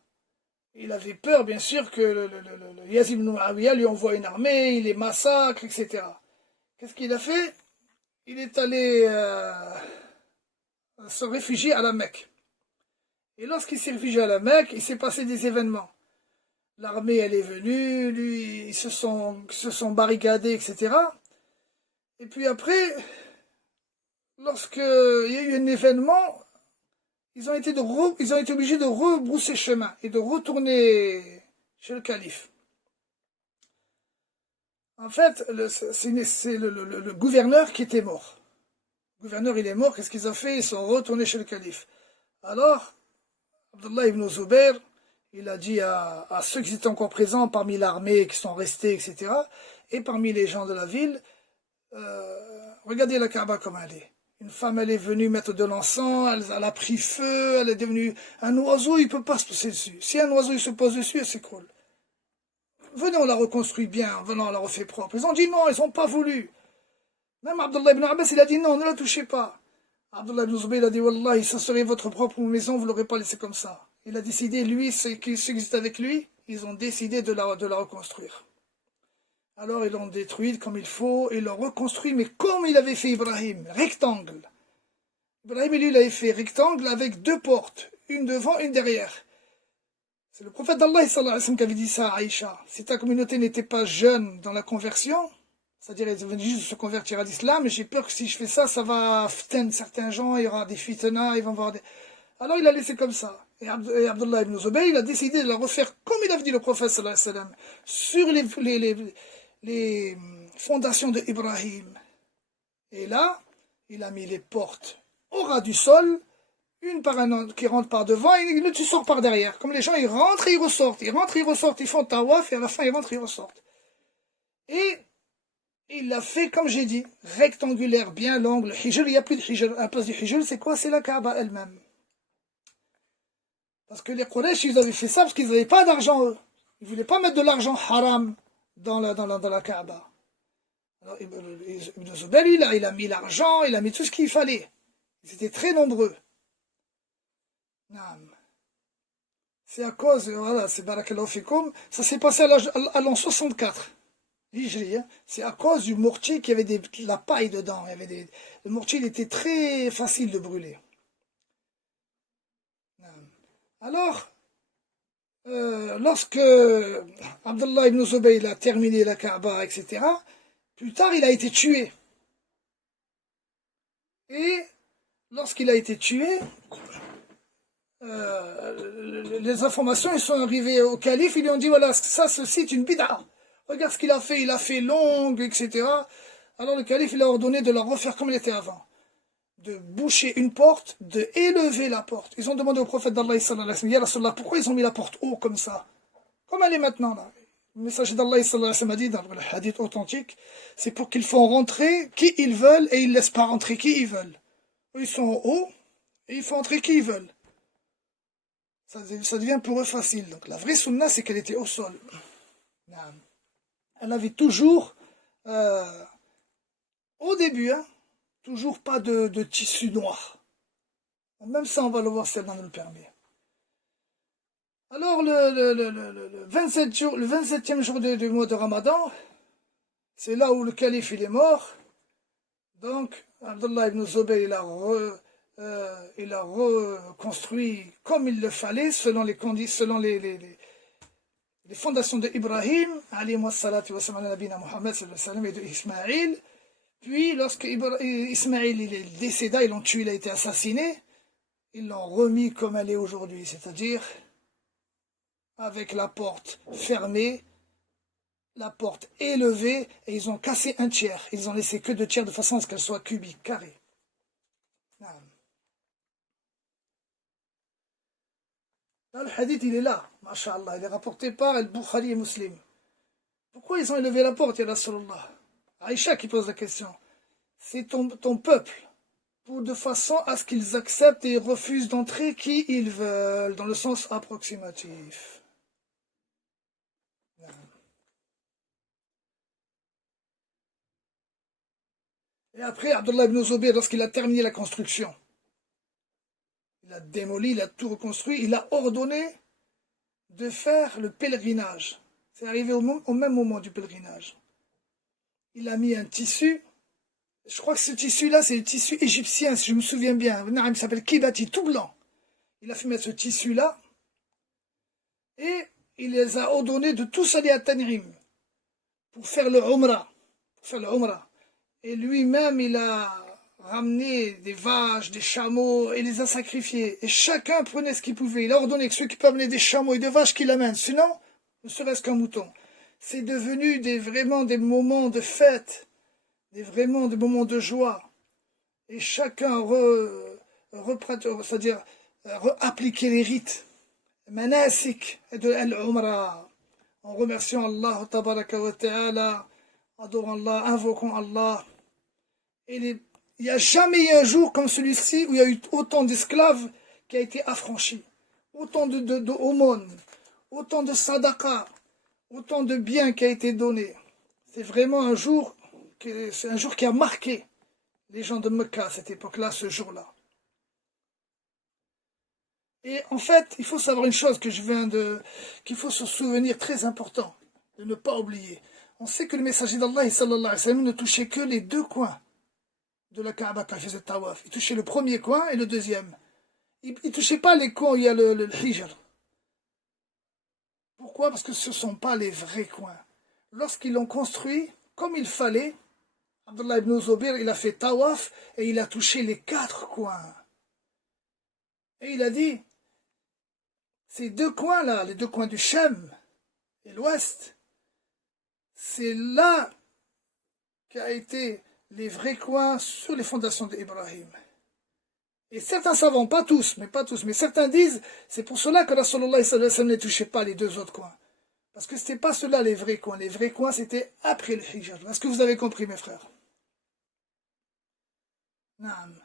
il avait peur, bien sûr, que le Yazid ibn Muawiyah lui envoie une armée, il les massacre, etc. Qu'est-ce qu'il a fait? Il est allé se réfugier à la Mecque. Et lorsqu'il s'est réfugié à la Mecque, il s'est passé des événements. L'armée, elle est venue, lui, ils se sont barricadés, etc. Et puis après, lorsqu'il y a eu un événement, ils ont été obligés de rebrousser chemin et de retourner chez le calife. En fait, c'est le gouverneur qui était mort. Le gouverneur, il est mort, qu'est-ce qu'ils ont fait? Ils sont retournés chez le calife. Alors, Abdullah ibn Zubayr, il a dit à ceux qui étaient encore présents parmi l'armée, qui sont restés, etc., et parmi les gens de la ville, regardez la Kaaba comme elle est. Une femme, elle est venue mettre de l'encens, elle a pris feu, elle est devenue... Un oiseau, il ne peut pas se poser dessus. Si un oiseau il se pose dessus, elle s'écroule. Venez, on la reconstruit bien, venez, on la refait propre. Ils ont dit non, ils n'ont pas voulu. Même Abdullah ibn Abbas, il a dit non, ne la touchez pas. Abdullah ibn Zubayr, il a dit Wallah, ça serait votre propre maison, vous ne l'aurez pas laissé comme ça. Il a décidé, lui, ceux qui étaient avec lui, ils ont décidé de la reconstruire. Alors ils l'ont détruite comme il faut, et l'ont reconstruit, mais comme il avait fait Ibrahim, rectangle. Ibrahim, lui, il avait fait rectangle avec 2 portes, une devant, une derrière. C'est le prophète d'Allah sallallahu alayhi wa sallam qui avait dit ça à Aïcha. Si ta communauté n'était pas jeune dans la conversion, c'est-à-dire ils venaient juste de se convertir à l'islam, j'ai peur que si je fais ça, ça va ften certains gens, il y aura des fitna, ils vont voir des... Alors il a laissé comme ça. Et Abdullah ibn Zubayr, il a décidé de la refaire comme il avait dit le prophète sallallahu alayhi wa sallam, sur les fondations de Ibrahim. Et là, il a mis les portes au ras du sol, une par un autre qui rentre par devant et l'autre qui sort par derrière. Comme les gens, ils rentrent et ils ressortent, ils font tawaf et à la fin ils rentrent et ils ressortent. Et il l'a fait, comme j'ai dit, rectangulaire, bien long. Le hijr, il n'y a plus de hijr. À la place du hijr, c'est quoi? C'est la Kaaba elle-même. Parce que les Quraysh, ils avaient fait ça parce qu'ils n'avaient pas d'argent, eux. Ils ne voulaient pas mettre de l'argent haram dans la Kaaba. Alors, Ibn Zubayr, il a mis l'argent, il a mis tout ce qu'il fallait. Ils étaient très nombreux. C'est à cause, voilà, c'est barakallahu fikoum, ça s'est passé à l'an 64. Hein. C'est à cause du mortier qui avait de la paille dedans. Le mortier, il était très facile de brûler. Alors, lorsque Abdullah ibn Zubayr a terminé la Kaaba, etc., plus tard, il a été tué. Et lorsqu'il a été tué, les informations ils sont arrivées au calife, ils lui ont dit voilà, ceci est une bid'a. Regarde ce qu'il a fait, il a fait longue, etc. Alors le calife il a ordonné de la refaire comme elle était avant. De boucher une porte, de élever la porte. Ils ont demandé au prophète d'Allah sallallahu alayhi wa sallam, Ya Rasulallah, pourquoi ils ont mis la porte haut comme ça? Comme elle est maintenant là. Le messager d'Allah sallallahu alayhi wa sallam a dit dans le hadith authentique, c'est pour qu'ils font rentrer qui ils veulent et ils ne laissent pas rentrer qui ils veulent. Eux, ils sont en haut et ils font entrer qui ils veulent. Ça devient pour eux facile. Donc la vraie sunna, c'est qu'elle était au sol. Elle avait toujours, au début, toujours pas de tissu noir. Même ça, on va le voir, celle-là nous le permet. Alors, le 27e jour du mois de Ramadan, c'est là où le calife il est mort. Donc, Abdullah ibn Zubayr, il a reconstruit comme il le fallait, selon les conditions, selon les fondations de Ibrahim, alayhi salatu wa sallam, nabina Muhammad sallallahu alayhi wa sallam, et de Ismaïl. Puis, lorsque Ismaïl il est décédé, ils l'ont tué, il a été assassiné, ils l'ont remis comme elle est aujourd'hui, c'est-à-dire avec la porte fermée, la porte élevée, et ils ont cassé un tiers. Ils ont laissé que 2 tiers de façon à ce qu'elle soit cubique, carrée. Là, le hadith, il est là, masha'Allah, il est rapporté par Al-Bukhari et Muslim. Pourquoi ils ont élevé la porte, ya Rasulallah? Aïcha qui pose la question. C'est ton peuple, de façon à ce qu'ils acceptent et refusent d'entrer qui ils veulent, dans le sens approximatif. Et après, Abdullah ibn Zubayr, lorsqu'il a terminé la construction, il a démoli, il a tout reconstruit, il a ordonné de faire le pèlerinage. C'est arrivé au même moment du pèlerinage. Il a mis un tissu, je crois que ce tissu-là, c'est le tissu égyptien, si je me souviens bien. Il s'appelle Kibati, tout blanc. Il a fait mettre ce tissu-là, et il les a ordonnés de tous aller à Tan'im pour faire le Umrah. Et lui-même, il a ramené des vaches, des chameaux, et les a sacrifiés. Et chacun prenait ce qu'il pouvait. Il a ordonné que ceux qui peuvent amener des chameaux et des vaches, qu'ils l'amènent. Sinon, ne serait-ce qu'un mouton. C'est devenu vraiment des moments de fête, vraiment des moments de joie. Et chacun c'est-à-dire appliquer les rites, manasik de l'Umrah, en remerciant Allah, tabaraka wa ta'ala, adorant Allah, invoquant Allah. Et il n'y a jamais eu un jour comme celui-ci où il y a eu autant d'esclaves qui a été affranchis, autant de aumônes, autant de sadaqa, autant de biens qui a été donné. C'est vraiment un jour qui a marqué les gens de Mecca à cette époque-là, ce jour-là. Et en fait, il faut savoir une chose qu'il faut se souvenir très important, de ne pas oublier. On sait que le messager d'Allah, sallallahu alayhi wa sallam, ne touchait que les deux coins de la Kaaba quand il faisait tawaf. Il touchait le premier coin et le deuxième. Il ne touchait pas les coins où il y a le hijr. Pourquoi? Parce que ce ne sont pas les vrais coins. Lorsqu'ils l'ont construit comme il fallait, Abdullah ibn Zubayr, il a fait tawaf et il a touché les quatre coins. Et il a dit, ces deux coins-là, les deux coins du Shem et l'ouest, c'est là qu'a été les vrais coins sur les fondations d'Ibrahim. Et certains savants, pas tous, mais certains disent, c'est pour cela que Rasulullah sallallahu alayhi wa sallam ne touchait pas les deux autres coins. Parce que ce n'était pas cela les vrais coins. Les vrais coins, c'était après le hijab. Est-ce que vous avez compris, mes frères? Naam.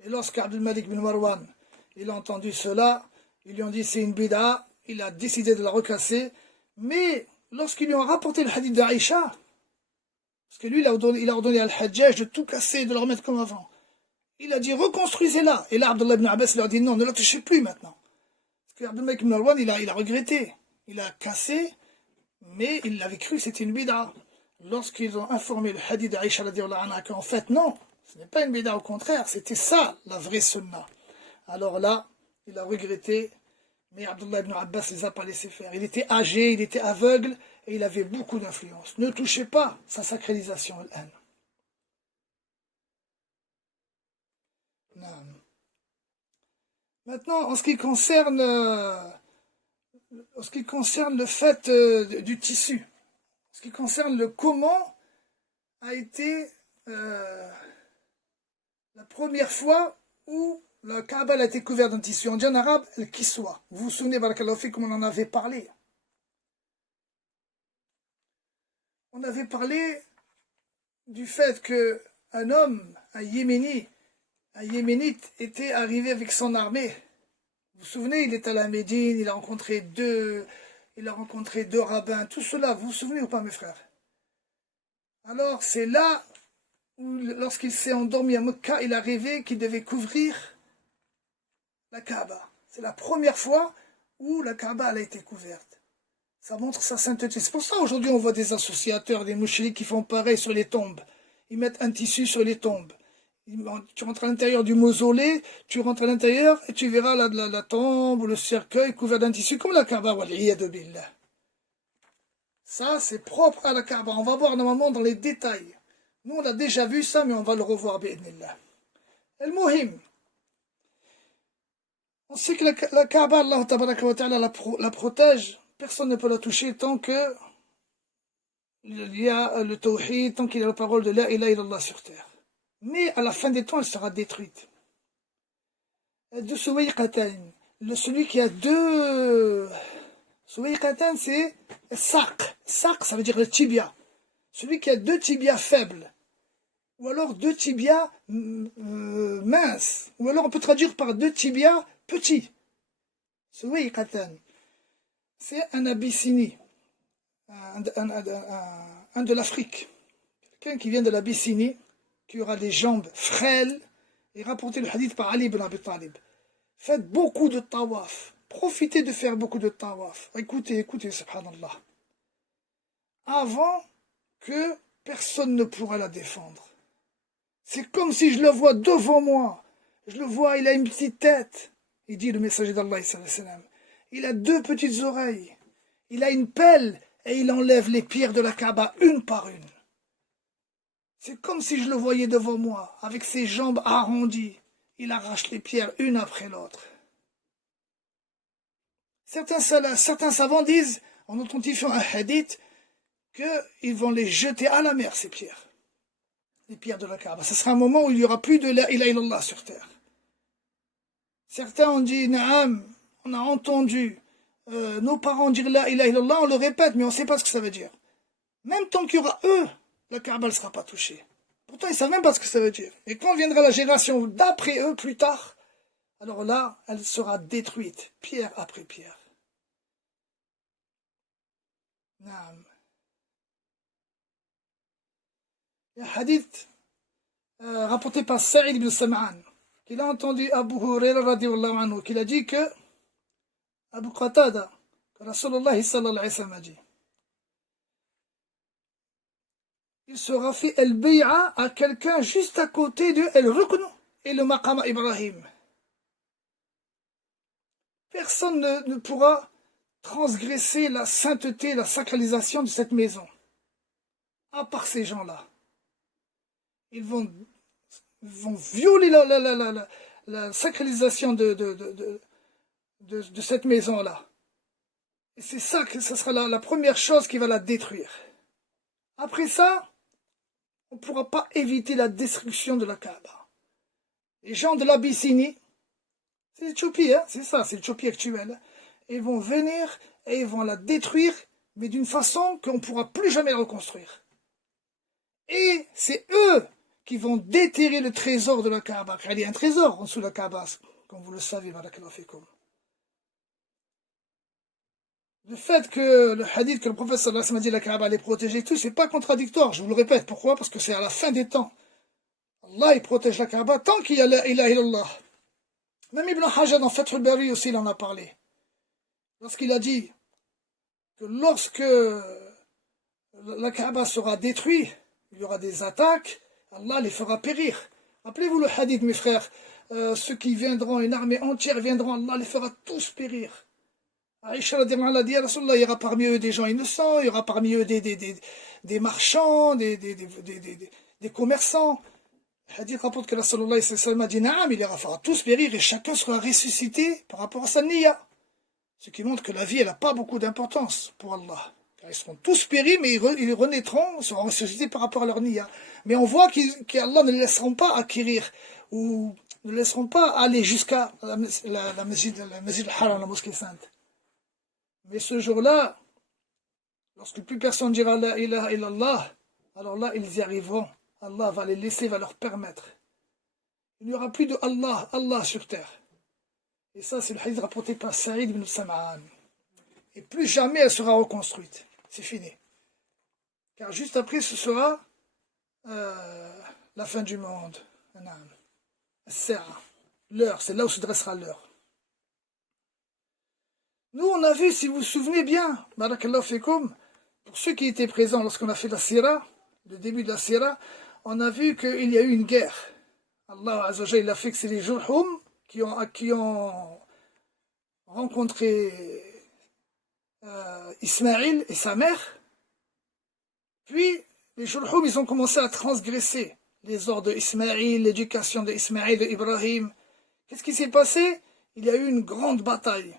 Et lorsqu'Abdul Malik bin Marwan, il a entendu cela, ils lui ont dit c'est une bid'a, il a décidé de la recasser, mais lorsqu'ils lui ont rapporté le hadith d'Aïcha, parce que lui, il a ordonné à Al-Hajjaj de tout casser et de le remettre comme avant. Il a dit reconstruisez-la. Et là, Abdullah ibn Abbas leur a dit non, ne la touchez plus maintenant. Parce qu'Abdul Malik ibn Marwan, il a regretté. Il a cassé, mais il avait cru que c'était une bid'a. Lorsqu'ils ont informé le hadith d'Aïcha, qu'en fait, non, ce n'est pas une bid'a, au contraire, c'était ça, la vraie sunna. Alors là, il a regretté, mais Abdullah ibn Abbas ne les a pas laissés faire. Il était âgé, il était aveugle, et il avait beaucoup d'influence. Ne touchez pas sa sacralisation, al-an. Maintenant, en ce qui concerne le fait du tissu, en ce qui concerne le comment a été la première fois où la Kaaba a été couverte d'un tissu. On dit en arabe le kiswa. Vous vous souvenez, barakallahu fik, comme on en avait parlé. On avait parlé du fait qu'un homme, un Yéménite, était arrivé avec son armée. Vous vous souvenez, il est à la Médine, il a rencontré deux rabbins, tout cela, vous vous souvenez ou pas, mes frères? Alors, c'est là où, lorsqu'il s'est endormi à Mecca, il a rêvé qu'il devait couvrir la Kaaba. C'est la première fois où la Kaaba a été couverte. Ça montre sa sainteté. C'est pour ça aujourd'hui on voit des associateurs, des mouchriks qui font pareil sur les tombes. Ils mettent un tissu sur les tombes. Tu rentres à l'intérieur du mausolée, tu rentres à l'intérieur et tu verras la tombe ou le cercueil couvert d'un tissu comme la Kaaba. Wal'iyadu billah. Ça, c'est propre à la Kaaba. On va voir normalement dans les détails. Nous, on a déjà vu ça, mais on va le revoir, bi'idnillah. El-Muhim. On sait que la Kaaba, Allah tabaraka wa ta'ala la protège. Personne ne peut la toucher tant que il y a le tawhid, tant qu'il y a la parole de la ilaha illallah sur terre. Mais à la fin des temps, elle sera détruite. De Suwayqatan, celui qui a deux... Suwayqatan, c'est saq. Saq, ça veut dire le tibia. Celui qui a deux tibias faibles. Ou alors deux tibias minces. Ou alors on peut traduire par deux tibias petits. Suwayqatan. C'est un Abyssinie. Un de l'Afrique. quelqu'un qui vient de l'Abyssinie, qui aura des jambes frêles, et rapporté le hadith par Ali ibn Abi Talib. Faites beaucoup de tawaf. Profitez de faire beaucoup de tawaf. Écoutez, subhanallah. Avant que personne ne pourra la défendre. C'est comme si je le vois devant moi. Je le vois, il a une petite tête. Il dit le messager d'Allah, il a 2 petites oreilles. Il a une pelle et il enlève les pierres de la Kaaba une par une. C'est comme si je le voyais devant moi, avec ses jambes arrondies. Il arrache les pierres une après l'autre. Certains savants disent, en authentifiant un hadith, qu'ils vont les jeter à la mer, ces pierres. Les pierres de la Kaaba. Ce sera un moment où il n'y aura plus de la ilaha illallah sur terre. Certains ont dit, Naam, on a entendu nos parents dire la ilaha illallah, on le répète, mais on ne sait pas ce que ça veut dire. Même tant qu'il y aura eux, la Kaaba ne sera pas touchée. Pourtant, ils ne savent même pas ce que ça veut dire. Et quand viendra la génération d'après eux, plus tard, alors là, elle sera détruite, pierre après pierre. Naam. Il y a un hadith rapporté par Sa'id ibn Sam'an, qu'il a entendu Abu Huraira radiallahu anhu, qu'il a dit que Abu Qatada, que Rasulullah sallallahu alayhi wa sallam a dit, il sera fait el-bay'a à quelqu'un juste à côté de el-rukn et le maqama Ibrahim. Personne ne pourra transgresser la sainteté, la sacralisation de cette maison, à part ces gens-là. Ils vont violer la sacralisation de cette maison-là. Et c'est ça que ce sera la première chose qui va la détruire. Après ça, on ne pourra pas éviter la destruction de la Kaaba. Les gens de l'Abyssinie, c'est l'Éthiopie, hein, c'est ça, c'est l'Éthiopie actuelle. Ils vont venir et ils vont la détruire, mais d'une façon qu'on ne pourra plus jamais la reconstruire. Et c'est eux qui vont déterrer le trésor de la Kaaba. Car il y a un trésor en dessous de la Kaaba, comme vous le savez, barakallahu fikum. Le fait que le hadith que le prophète sallallahu alayhi wa sallam a dit la Kaaba est protégée, tout, c'est pas contradictoire, je vous le répète. Pourquoi? Parce que c'est à la fin des temps. Allah, il protège la Kaaba tant qu'il y a la ilaha illallah. Même Ibn Hajar dans Fath al-Bari aussi, il en a parlé. Lorsqu'il a dit que lorsque la Kaaba sera détruite, il y aura des attaques, Allah les fera périr. Rappelez-vous le hadith, mes frères, ceux qui viendront, une armée entière viendront, Allah les fera tous périr. Aïcha a dit à Rasulullah, il y aura parmi eux des gens innocents, il y aura parmi eux des marchands, des commerçants. Le hadith rapporte que Rasulullah a dit, Naam, il y fera tous périr et chacun sera ressuscité par rapport à sa niya. Ce qui montre que la vie, elle n'a pas beaucoup d'importance pour Allah. Car ils seront tous péris, mais ils renaîtront, seront ressuscités par rapport à leur niya. Mais on voit qu'Allah ne les laisseront pas acquérir, ou ne laisseront pas aller jusqu'à la masjid al-Haram, la mosquée sainte. Mais ce jour-là, lorsque plus personne dira la ilaha illallah, alors là, ils y arriveront. Allah va les laisser, va leur permettre. Il n'y aura plus de Allah sur terre. Et ça, c'est le hadith rapporté par Sa'id ibn Sam'an. Et plus jamais elle sera reconstruite. C'est fini. Car juste après, ce sera la fin du monde. L'heure, c'est là où se dressera l'heure. Nous, on a vu, si vous vous souvenez bien, barakallahu fikum, pour ceux qui étaient présents lorsqu'on a fait la sira, le début de la sira, on a vu qu'il y a eu une guerre. Allah Azza wa Jalla, il a fait que c'est les Jurhum qui ont rencontré Ismaïl et sa mère. Puis, les Jurhum, ils ont commencé à transgresser les ordres d'Ismaïl, l'éducation d'Ismaïl et d'Ibrahim. Qu'est-ce qui s'est passé? Il y a eu une grande bataille.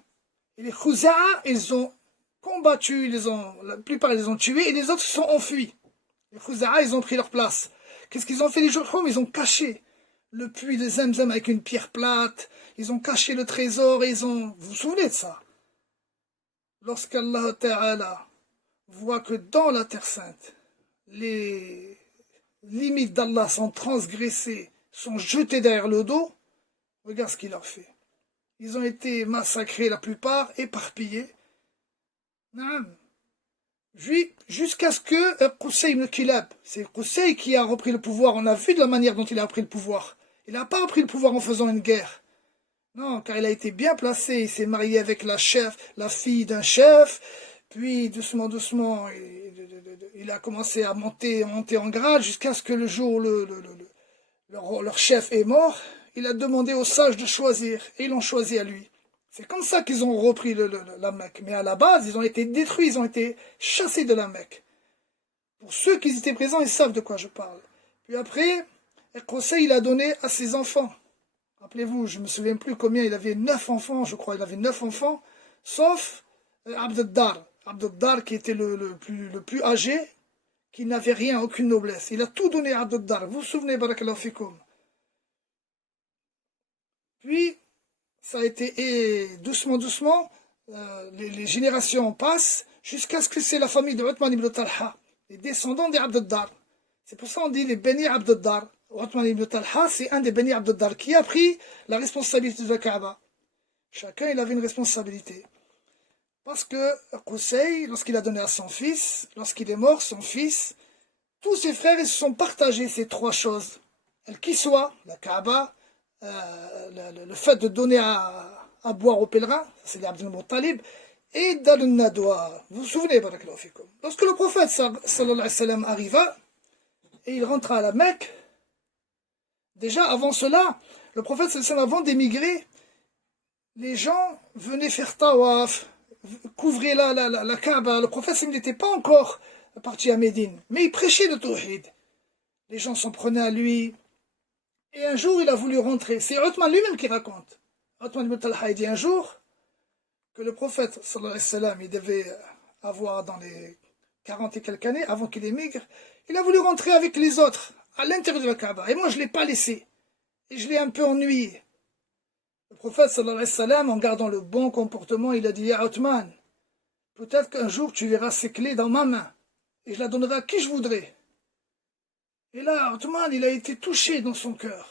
Et les Khuza'a, ils ont combattu, la plupart ils les ont tués, et les autres se sont enfuis. Les Khuza'a, ils ont pris leur place. Qu'est-ce qu'ils ont fait les Jurhum? Ils ont caché le puits de Zamzam avec une pierre plate, ils ont caché le trésor, et vous vous souvenez de ça? Lorsqu'Allah Ta'ala voit que dans la Terre Sainte, les limites d'Allah sont transgressées, sont jetées derrière le dos, regarde ce qu'il leur fait. Ils ont été massacrés la plupart, éparpillés. jusqu'à ce que Qusay ibn Kilab, c'est Qusay qui a repris le pouvoir. On a vu de la manière dont il a repris le pouvoir. Il n'a pas repris le pouvoir en faisant une guerre. Non, car il a été bien placé. Il s'est marié avec la fille d'un chef. Puis, doucement, doucement, il a commencé à monter en grade jusqu'à ce que le jour où leur chef est mort, il a demandé aux sages de choisir. Et ils l'ont choisi à lui. C'est comme ça qu'ils ont repris la Mecque. Mais à la base, ils ont été détruits, ils ont été chassés de la Mecque. Pour ceux qui étaient présents, ils savent de quoi je parle. Puis après, Qusay, il a donné à ses enfants. Rappelez-vous, je ne me souviens plus combien, il avait 9 enfants, je crois, il avait 9 enfants, sauf Abd ad-Dar. Abd ad-Dar qui était le plus âgé, qui n'avait rien, aucune noblesse. Il a tout donné à Abd ad-Dar. Vous vous souvenez, barakallahu fikoum. Puis, ça a été, et doucement, doucement, les générations passent, jusqu'à ce que c'est la famille de Uthman ibn Talha, les descendants des Abd ad-Dar. C'est pour ça qu'on dit les Beni Abd ad-Dar. Uthman ibn Talha, c'est un des Beni Abd ad-Dar qui a pris la responsabilité de la Kaaba. Chacun, il avait une responsabilité. Parce que Qusay, lorsqu'il a donné à son fils, lorsqu'il est mort, son fils, tous ses frères, ils se sont partagés ces 3 choses. Al-Kiswa, la Kaaba, le fait de donner à boire aux pèlerins, c'est l'Abdul Muttalib, et Dar al-Nadwa. Vous vous souvenez, barakallahu fikum. Lorsque le prophète sallallahu alayhi wa sallam arriva, et il rentra à la Mecque, déjà avant cela, le prophète sallallahu alayhi wa sallam, avant d'émigrer, les gens venaient faire tawaf, couvrir la Kaaba. Le prophète n'était pas encore parti à Médine, mais il prêchait le tawhid. Les gens s'en prenaient à lui. Et un jour, il a voulu rentrer. C'est Uthman lui-même qui raconte. Uthman ibn Talha dit un jour que le prophète, sallallahu alayhi wa sallam, il devait avoir dans les 40 et quelques années, avant qu'il émigre, il a voulu rentrer avec les autres, à l'intérieur de la Kaaba. Et moi, je ne l'ai pas laissé. Et je l'ai un peu ennuyé. Le prophète, sallallahu alayhi wa sallam, en gardant le bon comportement, il a dit, à Uthman, peut-être qu'un jour, tu verras ces clés dans ma main. Et je la donnerai à qui je voudrais. Et là, Uthman, il a été touché dans son cœur.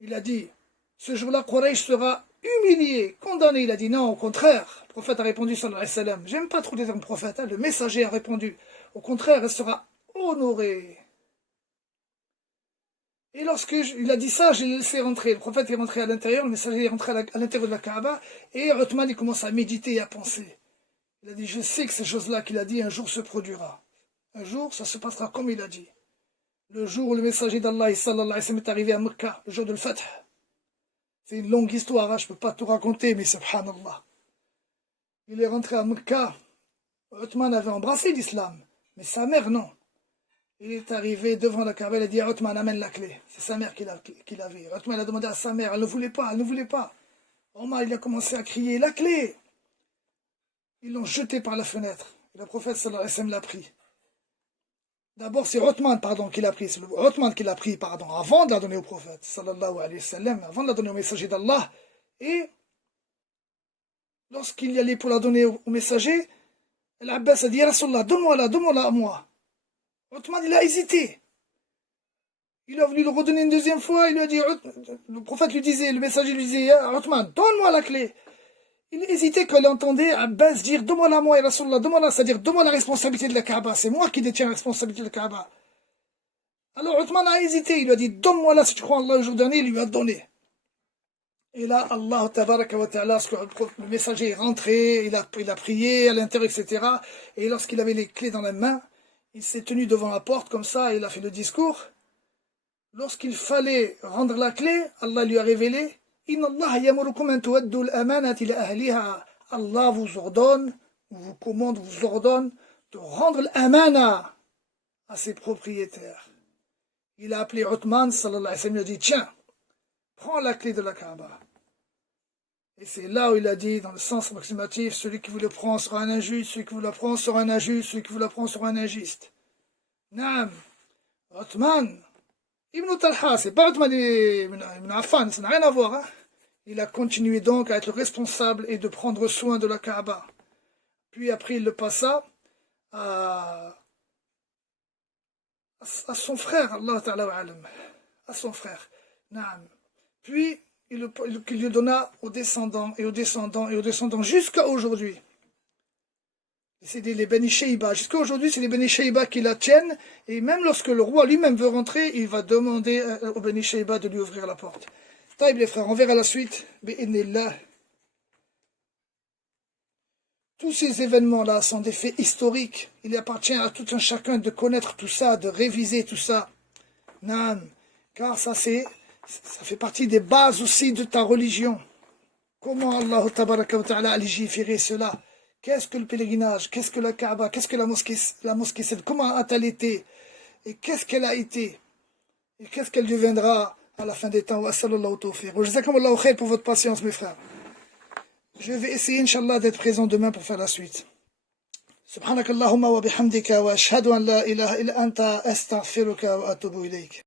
Il a dit, ce jour-là, Quraysh sera humilié, condamné. Il a dit, non, au contraire. Le prophète a répondu, sallallahu alayhi wa sallam, j'aime pas trop les termes prophètes, hein. Le messager a répondu, au contraire, elle sera honorée. Et lorsqu'il a dit ça, je l'ai laissé rentrer. Le prophète est rentré à l'intérieur, le messager est rentré à l'intérieur de la Kaaba, et Uthman, il commence à méditer et à penser. Il a dit, je sais que ces choses-là qu'il a dit, un jour se produira. Un jour, ça se passera comme il a dit. Le jour où le messager d'Allah, sallallahu alayhi wa sallam, est arrivé à Mecca, le jour de Fath. C'est une longue histoire, hein, je ne peux pas tout raconter, mais subhanallah. Il est rentré à Mecca. Uthman avait embrassé l'islam, mais sa mère, non. Il est arrivé devant la Kaaba, il a dit à Uthman, amène la clé. C'est sa mère qui l'avait. Uthman a demandé à sa mère, elle ne voulait pas, elle ne voulait pas. Omar, il a commencé à crier, la clé. Ils l'ont jeté par la fenêtre. Et le prophète sallallahu alayhi wa sallam l'a pris. D'abord, c'est Uthman, qui l'a pris. C'est Uthman qui l'a pris, avant de la donner au prophète, sallallahu alayhi wa sallam, avant de la donner au messager d'Allah. Et lorsqu'il y allait pour la donner au messager, l'Abbas a dit, Rasulallah, donne-moi-la à moi. Uthman, il a hésité. Il a voulu le redonner une deuxième fois, il lui a dit, le prophète lui disait, le messager lui disait, Uthman, donne-moi la clé. Il hésitait quand il entendait Abbas dire, donne-moi-la à moi, et Rasulallah, donne-moi-la, c'est-à-dire, donne-moi la responsabilité de la Kaaba, c'est moi qui détiens la responsabilité de la Kaaba. Alors Uthman a hésité, il lui a dit, donne-moi-la si tu crois en Allah le jour dernier, il lui a donné. Et là, Allah, tabaraka wa ta'ala, lorsque le messager est rentré, il a prié à l'intérieur, etc. Et lorsqu'il avait les clés dans la main, il s'est tenu devant la porte comme ça, il a fait le discours. Lorsqu'il fallait rendre la clé, Allah lui a révélé, Allah vous ordonne, vous commande, vous ordonne de rendre l'amana à ses propriétaires. Il a appelé Uthman, sallallahu alayhi wa sallam, il a dit, tiens, prends la clé de la Kaaba. Et c'est là où il a dit, dans le sens approximatif, celui qui vous le prend sera un injuste, celui qui vous la prend sera un injuste, celui qui vous la prend sera un injuste. Naam, Uthman, Ibn Talha, c'est pas Uthman ibn Affan, ça n'a rien à voir. Hein. Il a continué donc à être responsable et de prendre soin de la Kaaba. Puis après, il le passa à son frère, Allah Ta'ala alam, à son frère. Naam. Puis, il lui donna aux descendants et aux descendants et aux descendants jusqu'à aujourd'hui. C'est les Beni Sheiba. Jusqu'à aujourd'hui, c'est les Beni Sheiba qui la tiennent. Et même lorsque le roi lui-même veut rentrer, il va demander aux Beni Sheiba de lui ouvrir la porte. Taïb les frères, on verra la suite. Bi'idnillah. Tous ces événements-là sont des faits historiques. Il appartient à tout un chacun de connaître tout ça, de réviser tout ça. Non, car ça fait partie des bases aussi de ta religion. Comment Allah tabaraka wa ta'ala a légiféré cela? Qu'est-ce que le pèlerinage? Qu'est-ce que la Kaaba? Qu'est-ce que la mosquée c'est? Comment a-t-elle été? Et qu'est-ce qu'elle a été? Et qu'est-ce qu'elle deviendra à la fin des temps? Wa sallallahu tawfiq. Wa jazakumullahu khair pour votre patience, mes frères. Je vais essayer, Inch'Allah, d'être présent demain pour faire la suite. Subhanakallahumma wa bihamdika wa ashhadu an la ilaha illa anta astaghfiruka wa atubu ilayk.